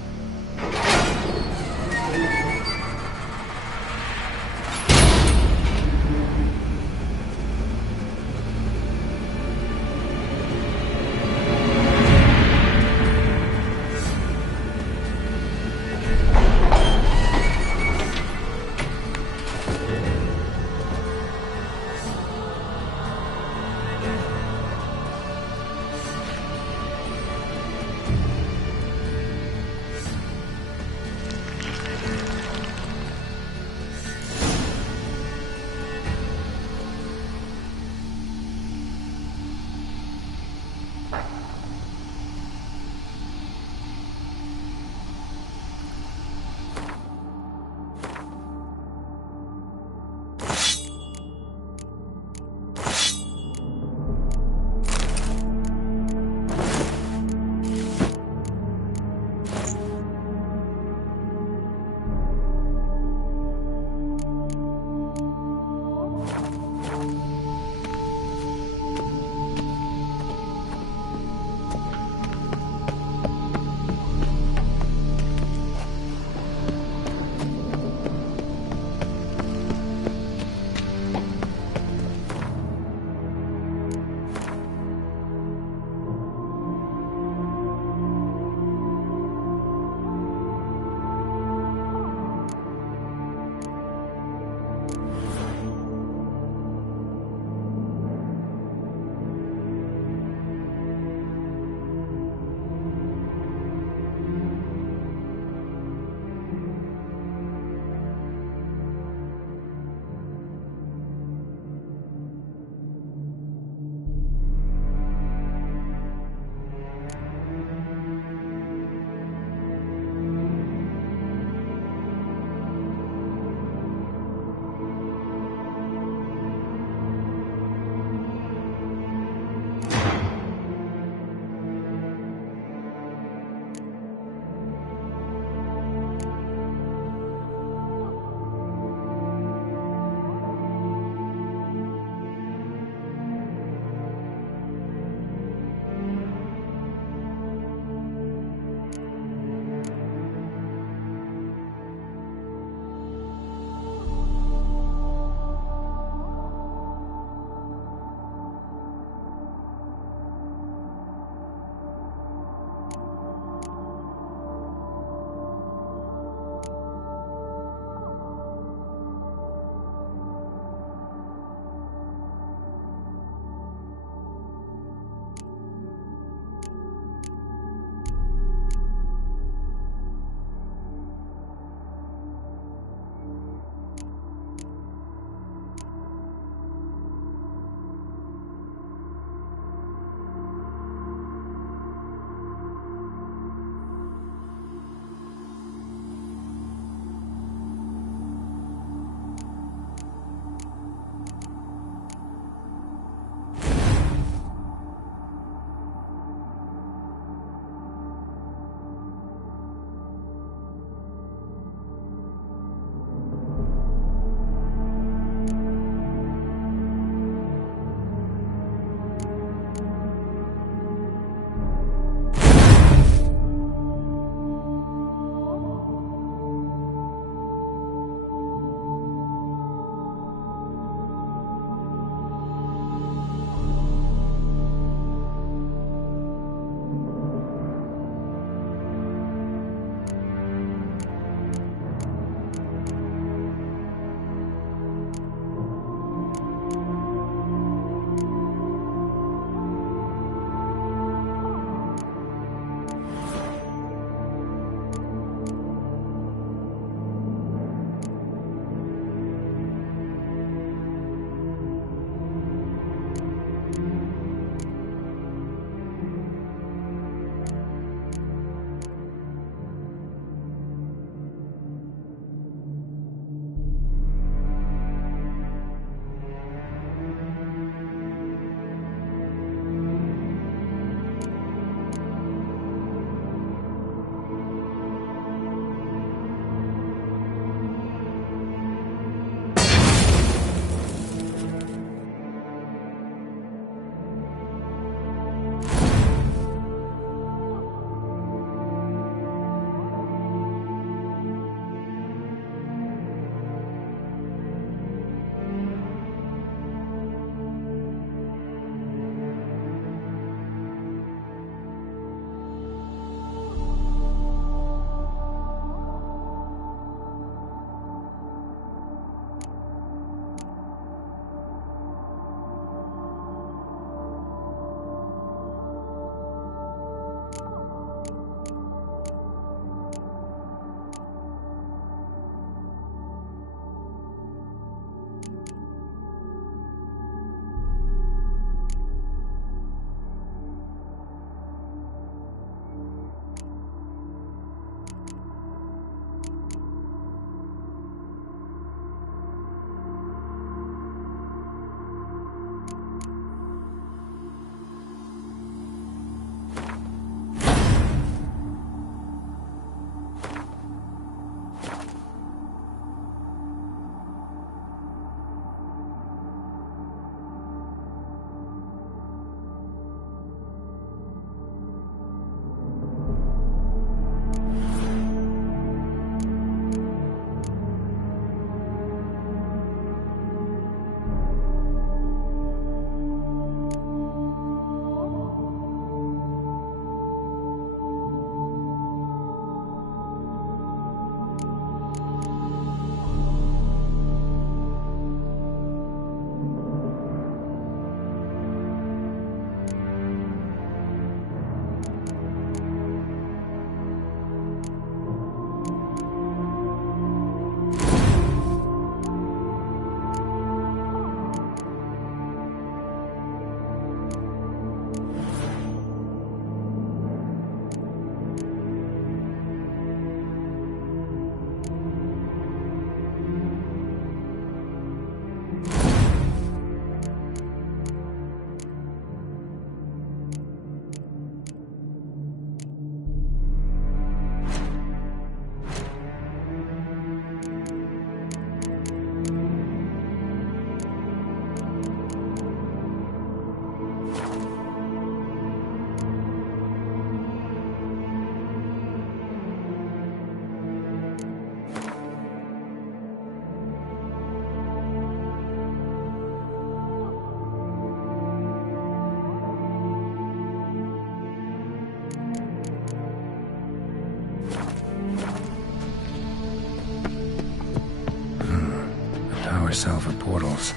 poor cell for portals.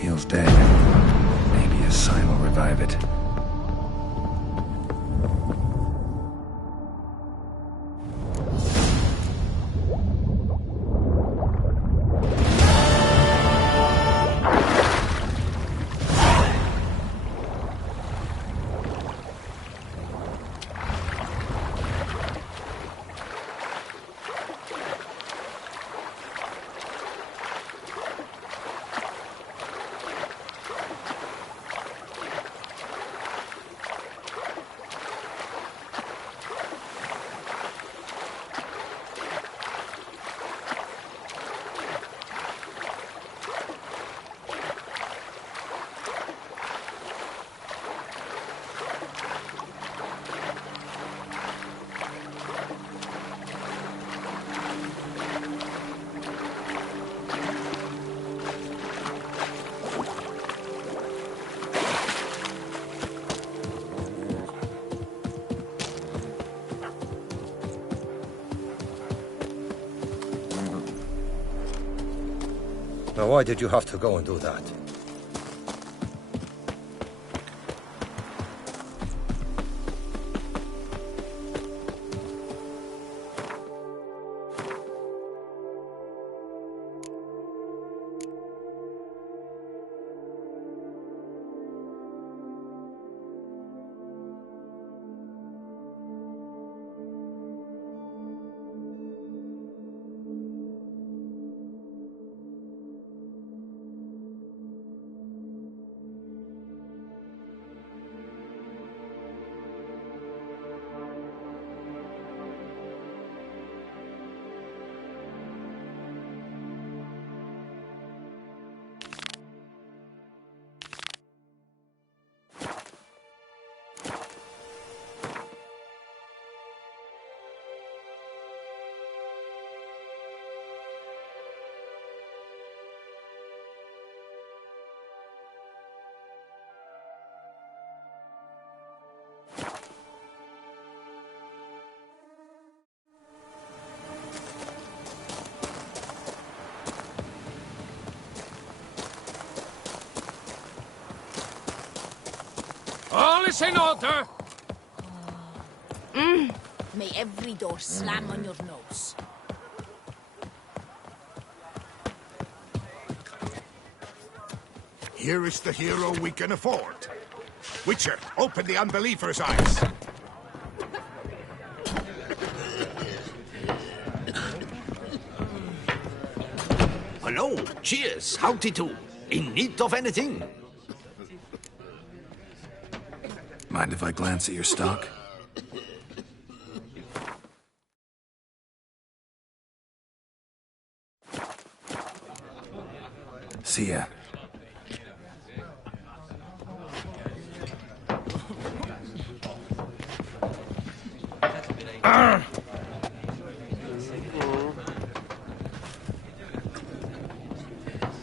Feels dead. Maybe a sign will revive it. Now, why did you have to go and do that? All is in order! May every door slam on your nose. Here is the hero we can afford. Witcher, open the unbeliever's eyes. Hello, cheers, howdy do. In need of anything? Mind if I glance at your stock? See ya.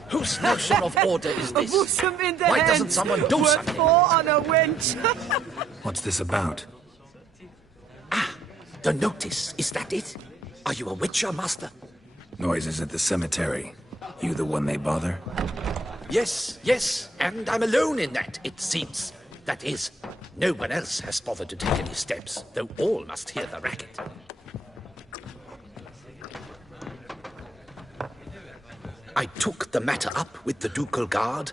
Whose notion of order is this? A bosom in the Why hand. doesn't someone do Worth something? 4 on a wench. What's this about? The notice, is that it? Are you a Witcher, Master? Noises at the cemetery. You the one they bother? Yes, yes, and I'm alone in that, it seems. That is, no one else has bothered to take any steps, though all must hear the racket. I took the matter up with the Ducal Guard.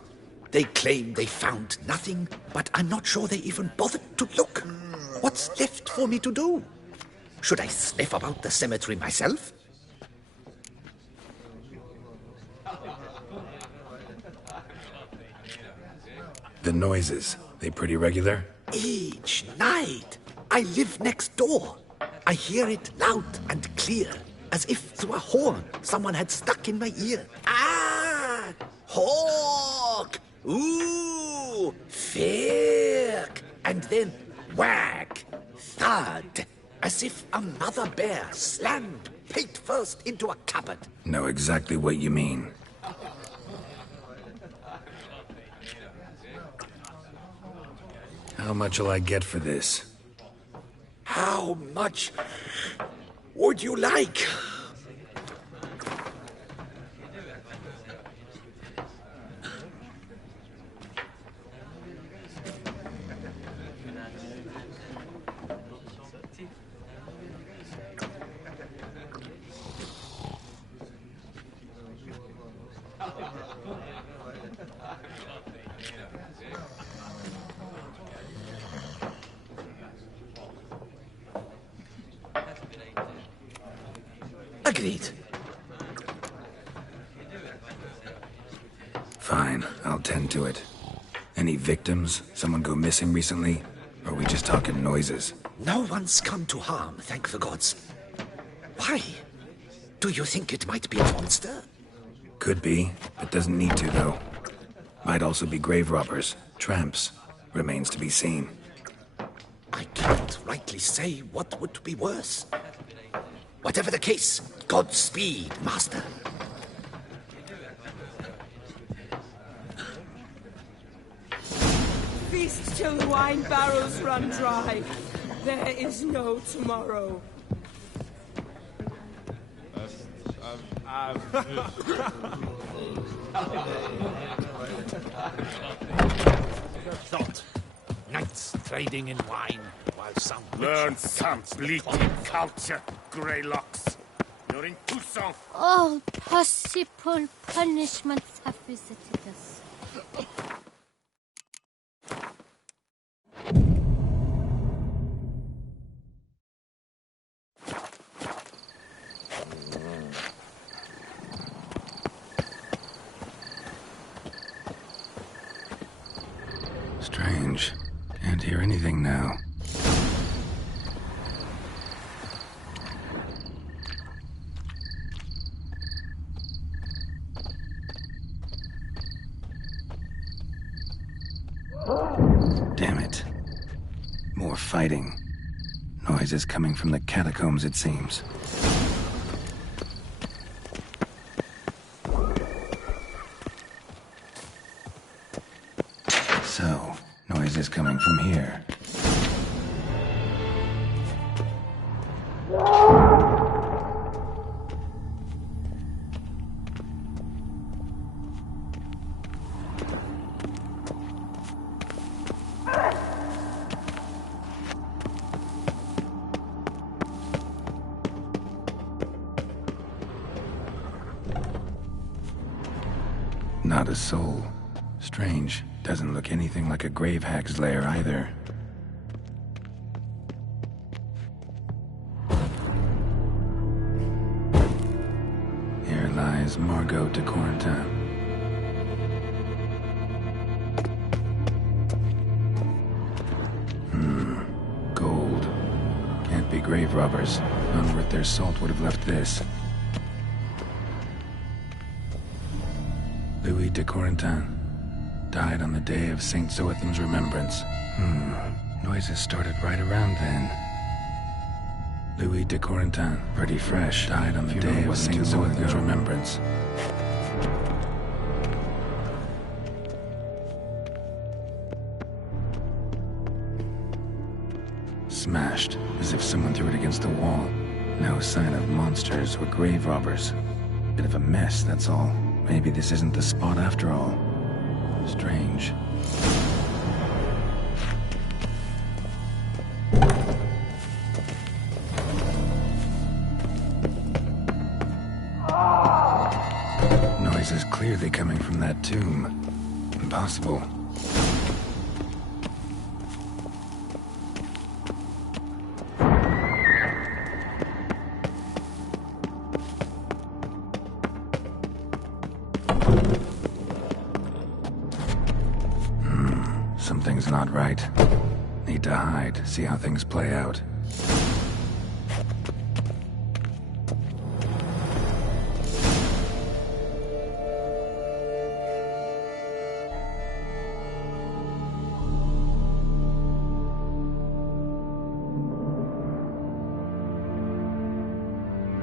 They claim they found nothing, but I'm not sure they even bothered to look. What's left for me to do? Should I sniff about the cemetery myself? The noises, they pretty regular? Each night. I live next door. I hear it loud and clear, as if through a horn someone had stuck in my ear. Ah! Hawk! Ooh! Firk! And then whack! Thud! As if a mother bear slammed pate first into a cupboard. Know exactly what you mean. How much will I get for this? How much would you like? Agreed. Fine, I'll tend to it. Any victims? Someone go missing recently? Or are we just talking noises? No one's come to harm, thank the gods. Why? Do you think it might be a monster? Could be, but doesn't need to, though. Might also be grave robbers, tramps. Remains to be seen. I can't rightly say what would be worse. Whatever the case, Godspeed, Master. Feast till the wine barrels run dry. There is no tomorrow. Thought. Knights trading in wine, while some... Learn some bleating culture, Greylocks. You're in Toussaint. All possible punishments have visited us. Strange. Can't hear anything now. Damn it. More fighting. Noises coming from the catacombs, it seems. So, noises coming from here. Not a soul. Strange. Doesn't look anything like a grave hag's lair either. Here lies Margot de Corentin. Gold. Can't be grave robbers. None worth their salt would have left this. Louis de Corentin. Died on the day of St. Zoetham's remembrance. Noises started right around then. Louis de Corentin, pretty fresh, died on the day of St. Zoetham's remembrance. Smashed, as if someone threw it against the wall. No sign of monsters or grave robbers. Bit of a mess, that's all. Maybe this isn't the spot after all. Strange. Noise is clearly coming from that tomb. Impossible. Something's not right. Need to hide, see how things play out.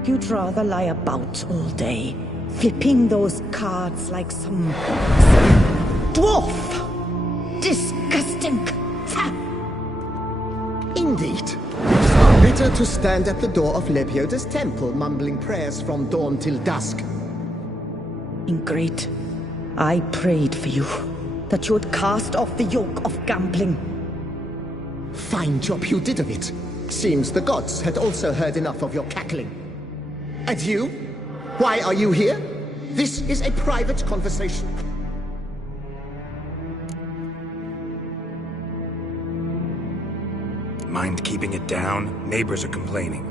You'd rather lie about all day, flipping those cards like some dwarf! Disgusting! Indeed. Far better to stand at the door of Lebioda's temple, mumbling prayers from dawn till dusk. Ingrate, I prayed for you, that you would cast off the yoke of gambling. Fine job you did of it. Seems the gods had also heard enough of your cackling. And you? Why are you here? this is a private conversation. Mind keeping it down? Neighbors are complaining.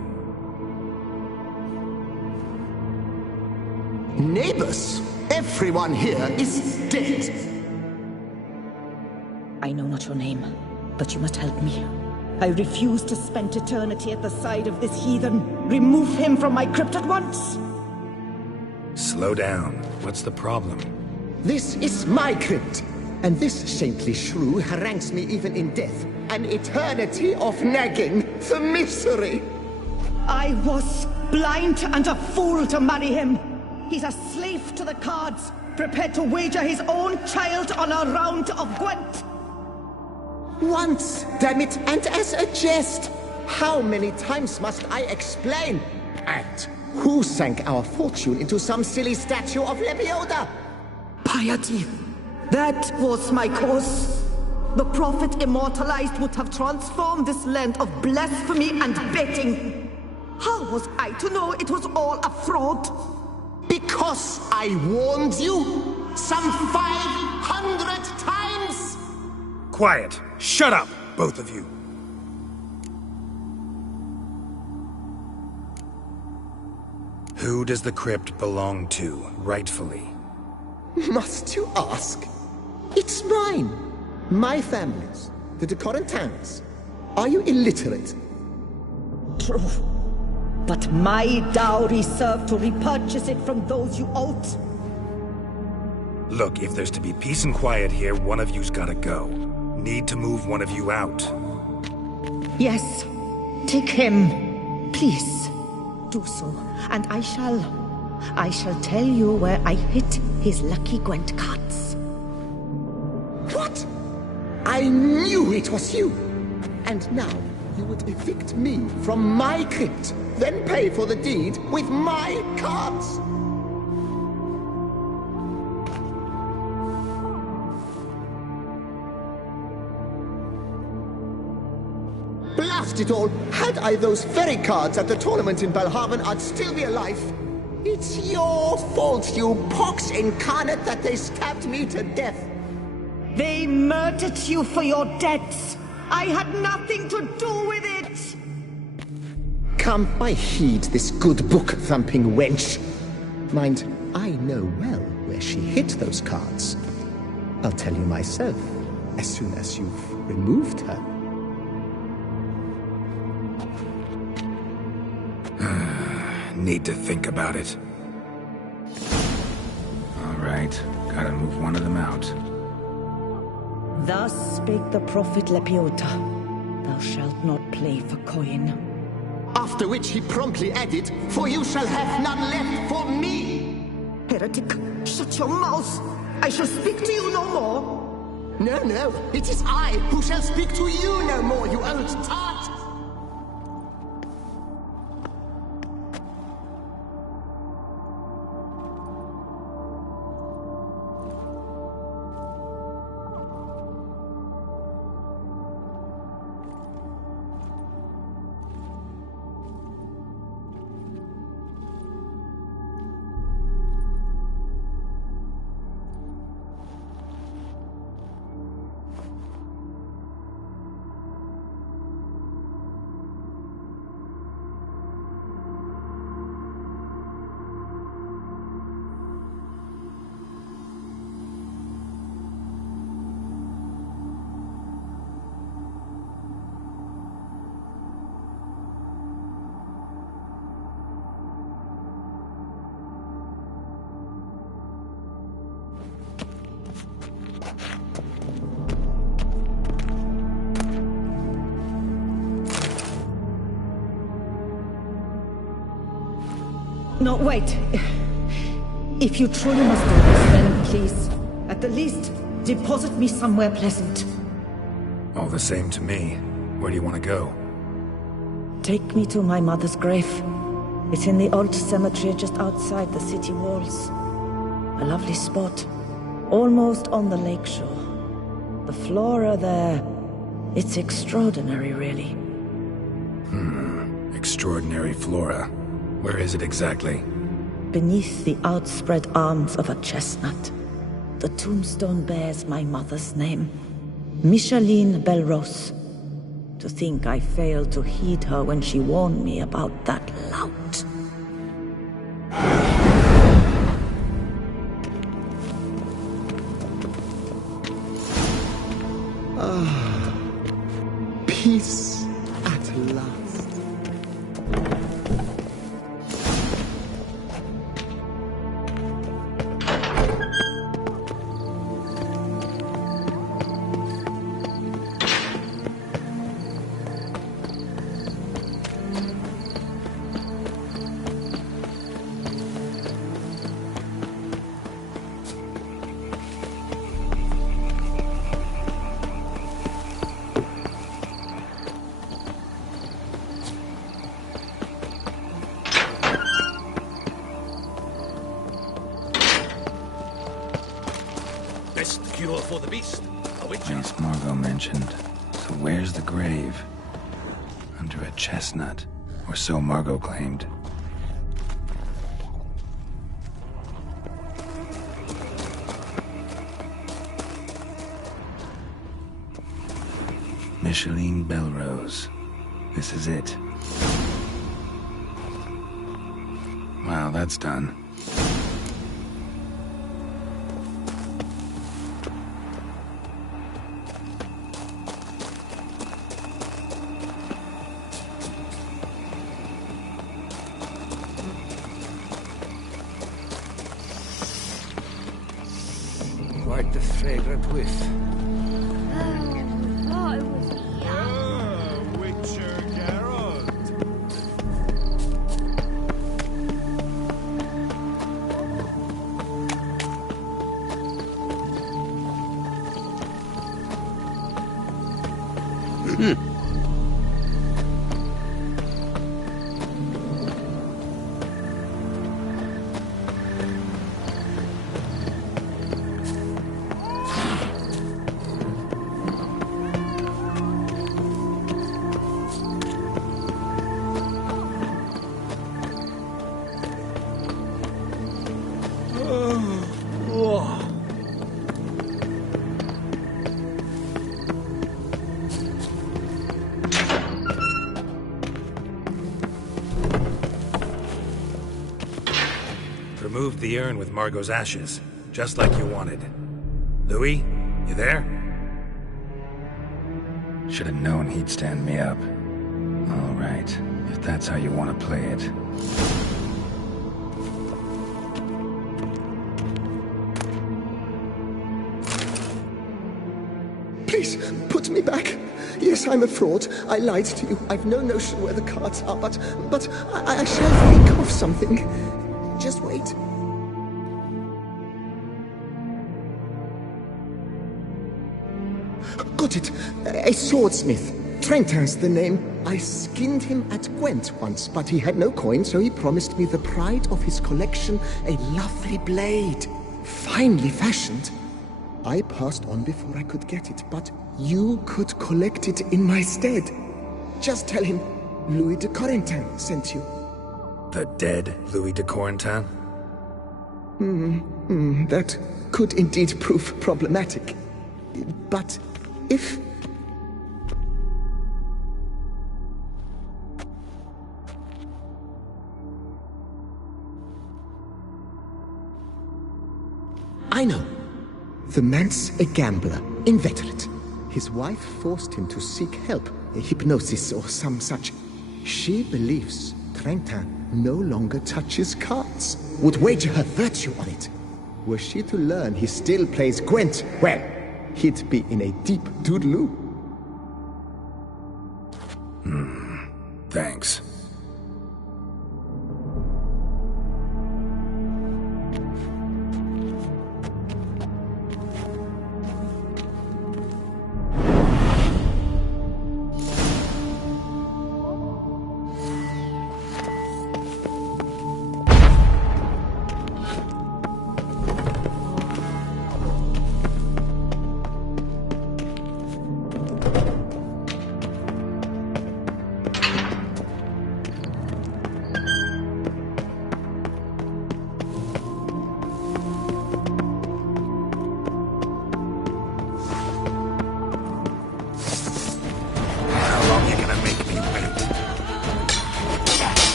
Neighbors? Everyone here is dead. I know not your name, but you must help me. I refuse to spend eternity at the side of this heathen. Remove him from my crypt at once! Slow down. What's the problem? This is my crypt, and this saintly shrew harangues me even in death. An eternity of nagging, the misery! I was blind and a fool to marry him. He's a slave to the cards, prepared to wager his own child on a round of Gwent. Once, damn it, and as a jest! How many times must I explain? And who sank our fortune into some silly statue of Lebioda? Piety. That was my cause. The prophet immortalized would have transformed this land of blasphemy and betting. How was I to know it was all a fraud? Because I warned you some 500 times! Quiet! Shut up, both of you! Who does the crypt belong to, rightfully? Must you ask? It's mine. My family's. The de Corentans. Are you illiterate? True. But my dowry served to repurchase it from those you owed. Look, if there's to be peace and quiet here, one of you's gotta go. Need to move one of you out. Yes. Take him. Please. Do so. And I shall tell you where I hid his lucky Gwent cards. What? I knew it was you! And now you would evict me from my crypt, then pay for the deed with my cards! Blast it all! Had I those very cards at the tournament in Belhaven, I'd still be alive. It's your fault, you pox incarnate, that they stabbed me to death. They murdered you for your debts. I had nothing to do with it. Come, I heed this good book-thumping wench. Mind, I know well where she hid those cards. I'll tell you myself, as soon as you've removed her. Need to think about it. All right, gotta move one of them out. Thus spake the prophet Lepiota. Thou shalt not play for coin. After which he promptly added, "For you shall have none left for me!" Heretic, shut your mouth! I shall speak to you no more! No, it is I who shall speak to you no more, you old tart! No, wait. If you truly must do this, then please, at the least, deposit me somewhere pleasant. All the same to me. Where do you want to go? Take me to my mother's grave. It's in the old cemetery just outside the city walls. A lovely spot, almost on the lakeshore. The flora there, it's extraordinary, really. Extraordinary flora. Where is it exactly? beneath the outspread arms of a chestnut. The tombstone bears my mother's name, Micheline Belrose. To think I failed to heed her when she warned me about that lout. Peace at last. Best cure for the beast. A witch. Place Margot mentioned. So where's the grave? Under a chestnut. Or so Margot claimed. Micheline Belrose. This is it. Wow, that's done. Quite the fragrant whiff. Witcher Geralt. Removed the urn with Margot's ashes, just like you wanted. Louis, you there? Should have known he'd stand me up. All right, if that's how you want to play it. Please, put me back. Yes, I'm a fraud. I lied to you. I've no notion where the cards are, but I shall think of something. Just wait. Got it. A swordsmith. Trentin's the name. I skinned him at Gwent once, but he had no coin, so he promised me the pride of his collection, a lovely blade. Finely fashioned. I passed on before I could get it, but you could collect it in my stead. Just tell him Louis de Corentin sent you. The dead Louis de Corentin? That could indeed prove problematic. But if... I know. The man's a gambler, inveterate. His wife forced him to seek help, hypnosis or some such. She believes Trentin no longer touches cards, would wager her virtue on it. Were she to learn he still plays Gwent, well, he'd be in a deep doodaloo. Thanks.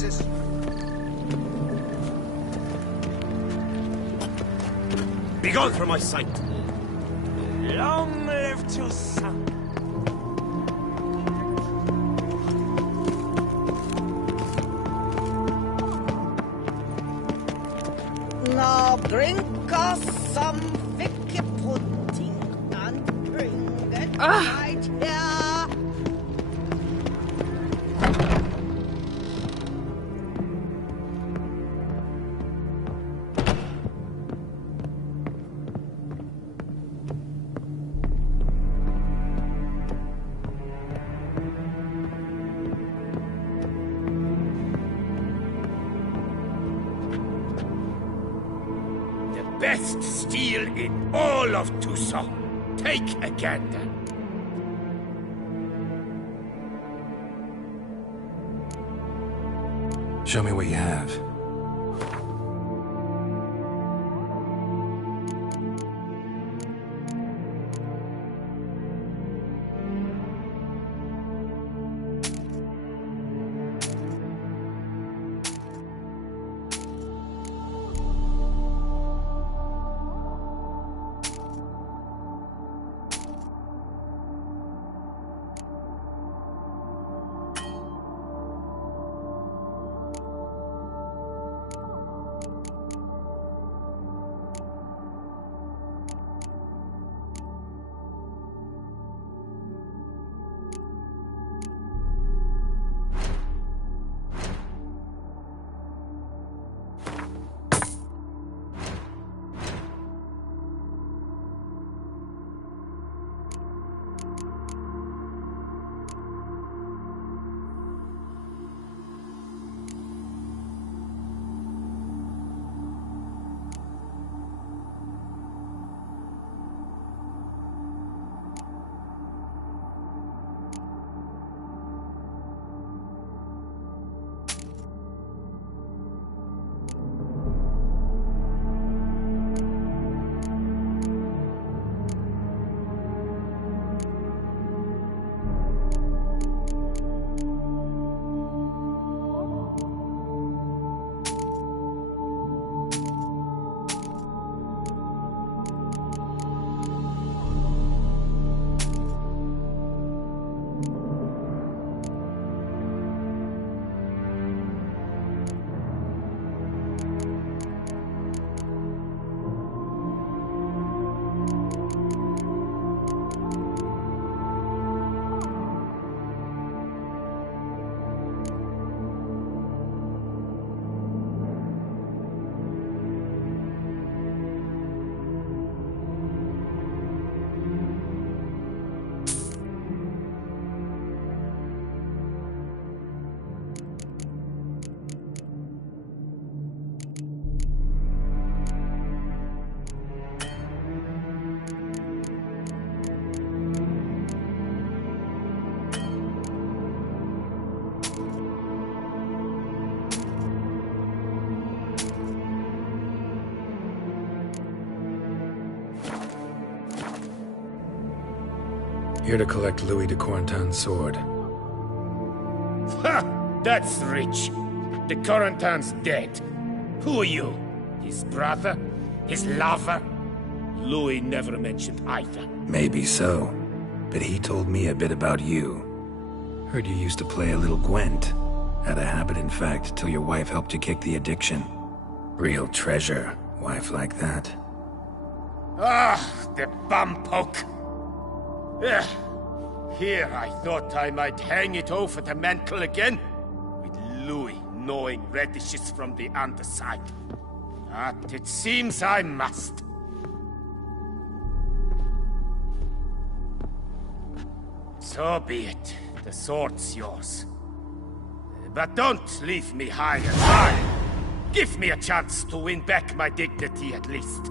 places. Begone from my sight! Long live Toussaint! Now bring us some vicky pudding and bring it right here. Best steel in all of Toussaint. Take a gander. Show me what you have. Here to collect Louis de Corentin's sword. Ha! That's rich. De Corentin's dead. Who are you? His brother? His lover? Louis never mentioned either. Maybe so, but he told me a bit about you. Heard you used to play a little Gwent. Had a habit, in fact, till your wife helped you kick the addiction. Real treasure, wife like that. Ah, the bumpoke! Ugh. Here I thought I might hang it over the mantle again, with Louis gnawing radishes from the underside. But it seems I must. So be it. The sword's yours. But don't leave me high and dry. Give me a chance to win back my dignity at least.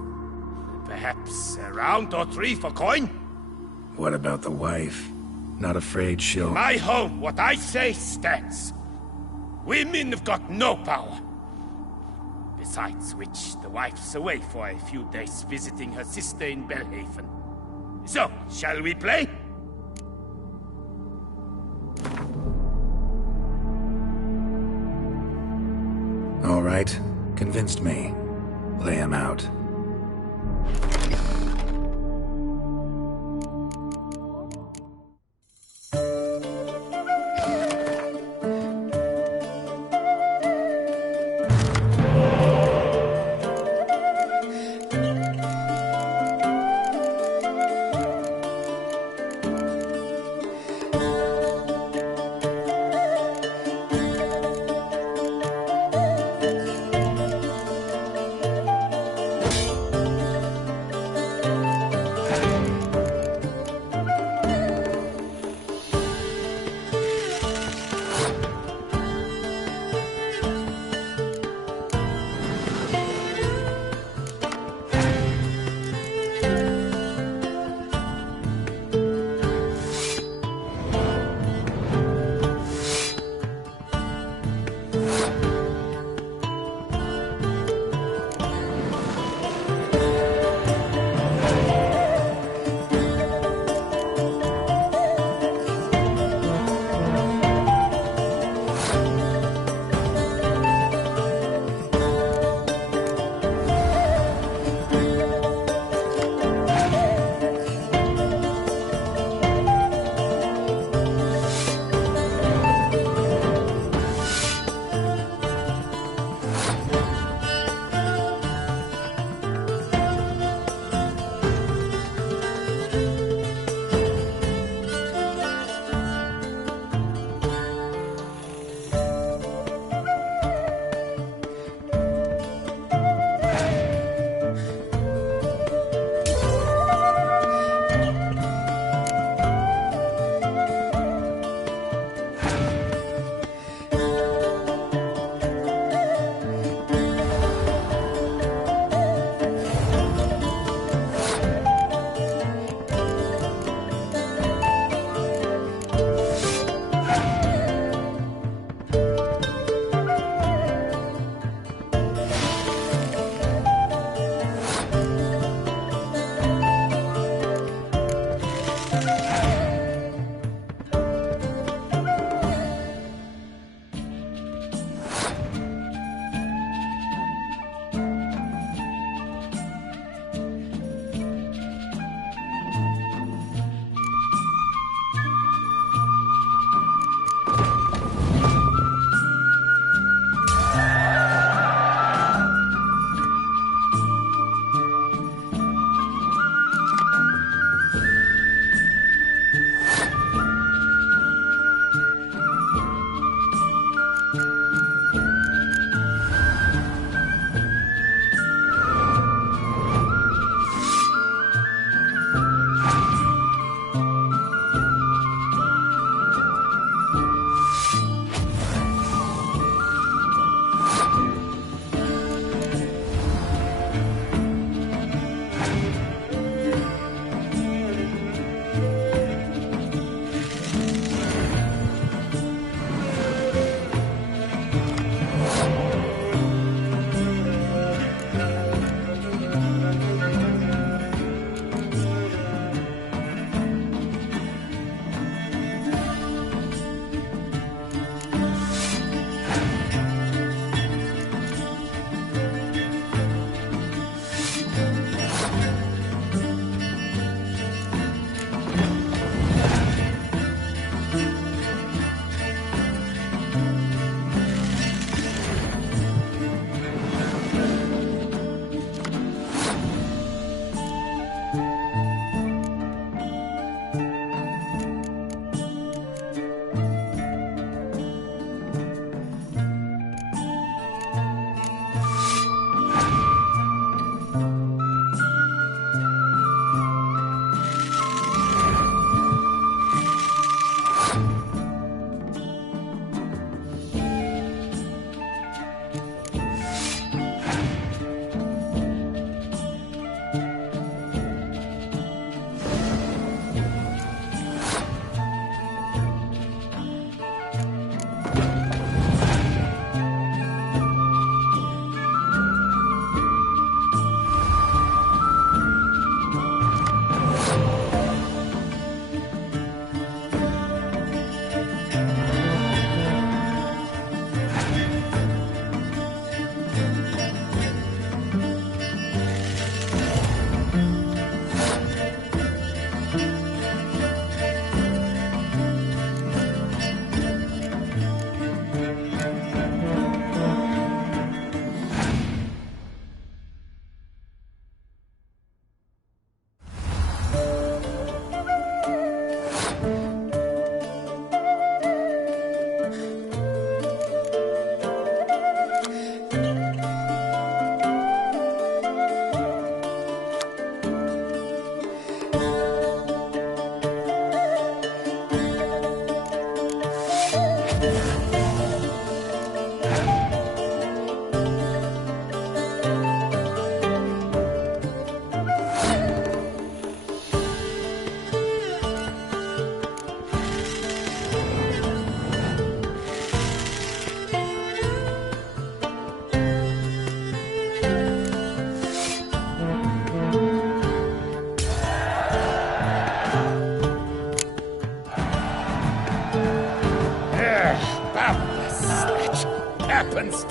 Perhaps a round or three for coin? What about the wife? Not afraid she'll... In my home, what I say stands. Women have got no power. Besides which, the wife's away for a few days visiting her sister in Belhaven. So, shall we play? All right. Convinced me. Lay him out.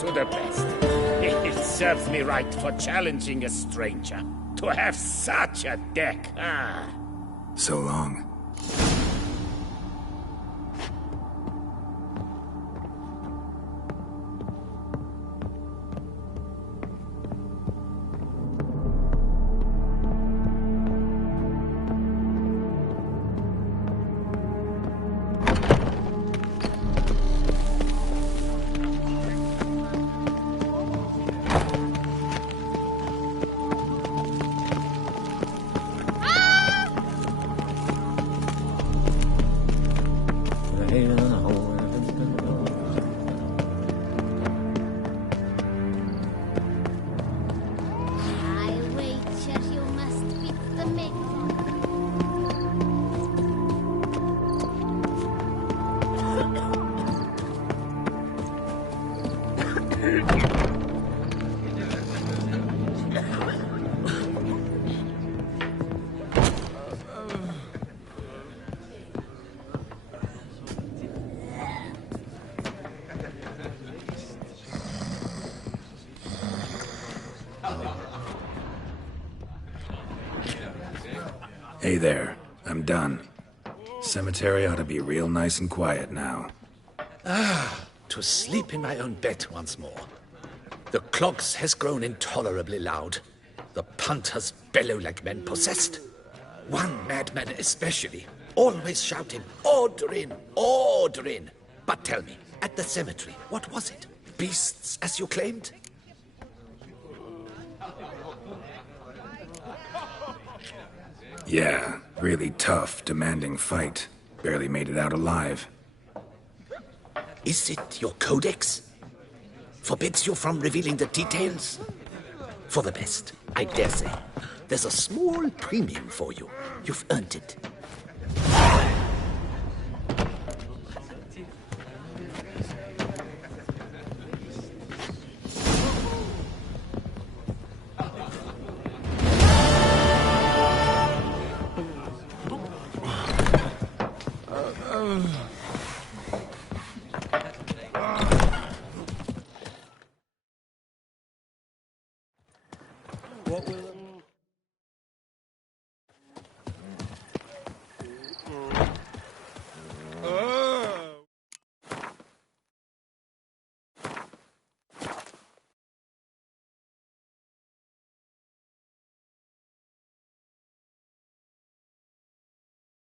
to the best. It serves me right for challenging a stranger. To have such a deck, ah. So long. Hey there, I'm done. Cemetery ought to be real nice and quiet now. To sleep in my own bed once more. The clogs has grown intolerably loud. The punters bellow like men possessed. One madman especially, always shouting, "Order in! Order in!" But tell me, at the cemetery, what was it? Beasts, as you claimed? Yeah, really tough, demanding fight. Barely made it out alive. Is it your codex? Forbids you from revealing the details? For the best, I dare say. There's a small premium for you. You've earned it.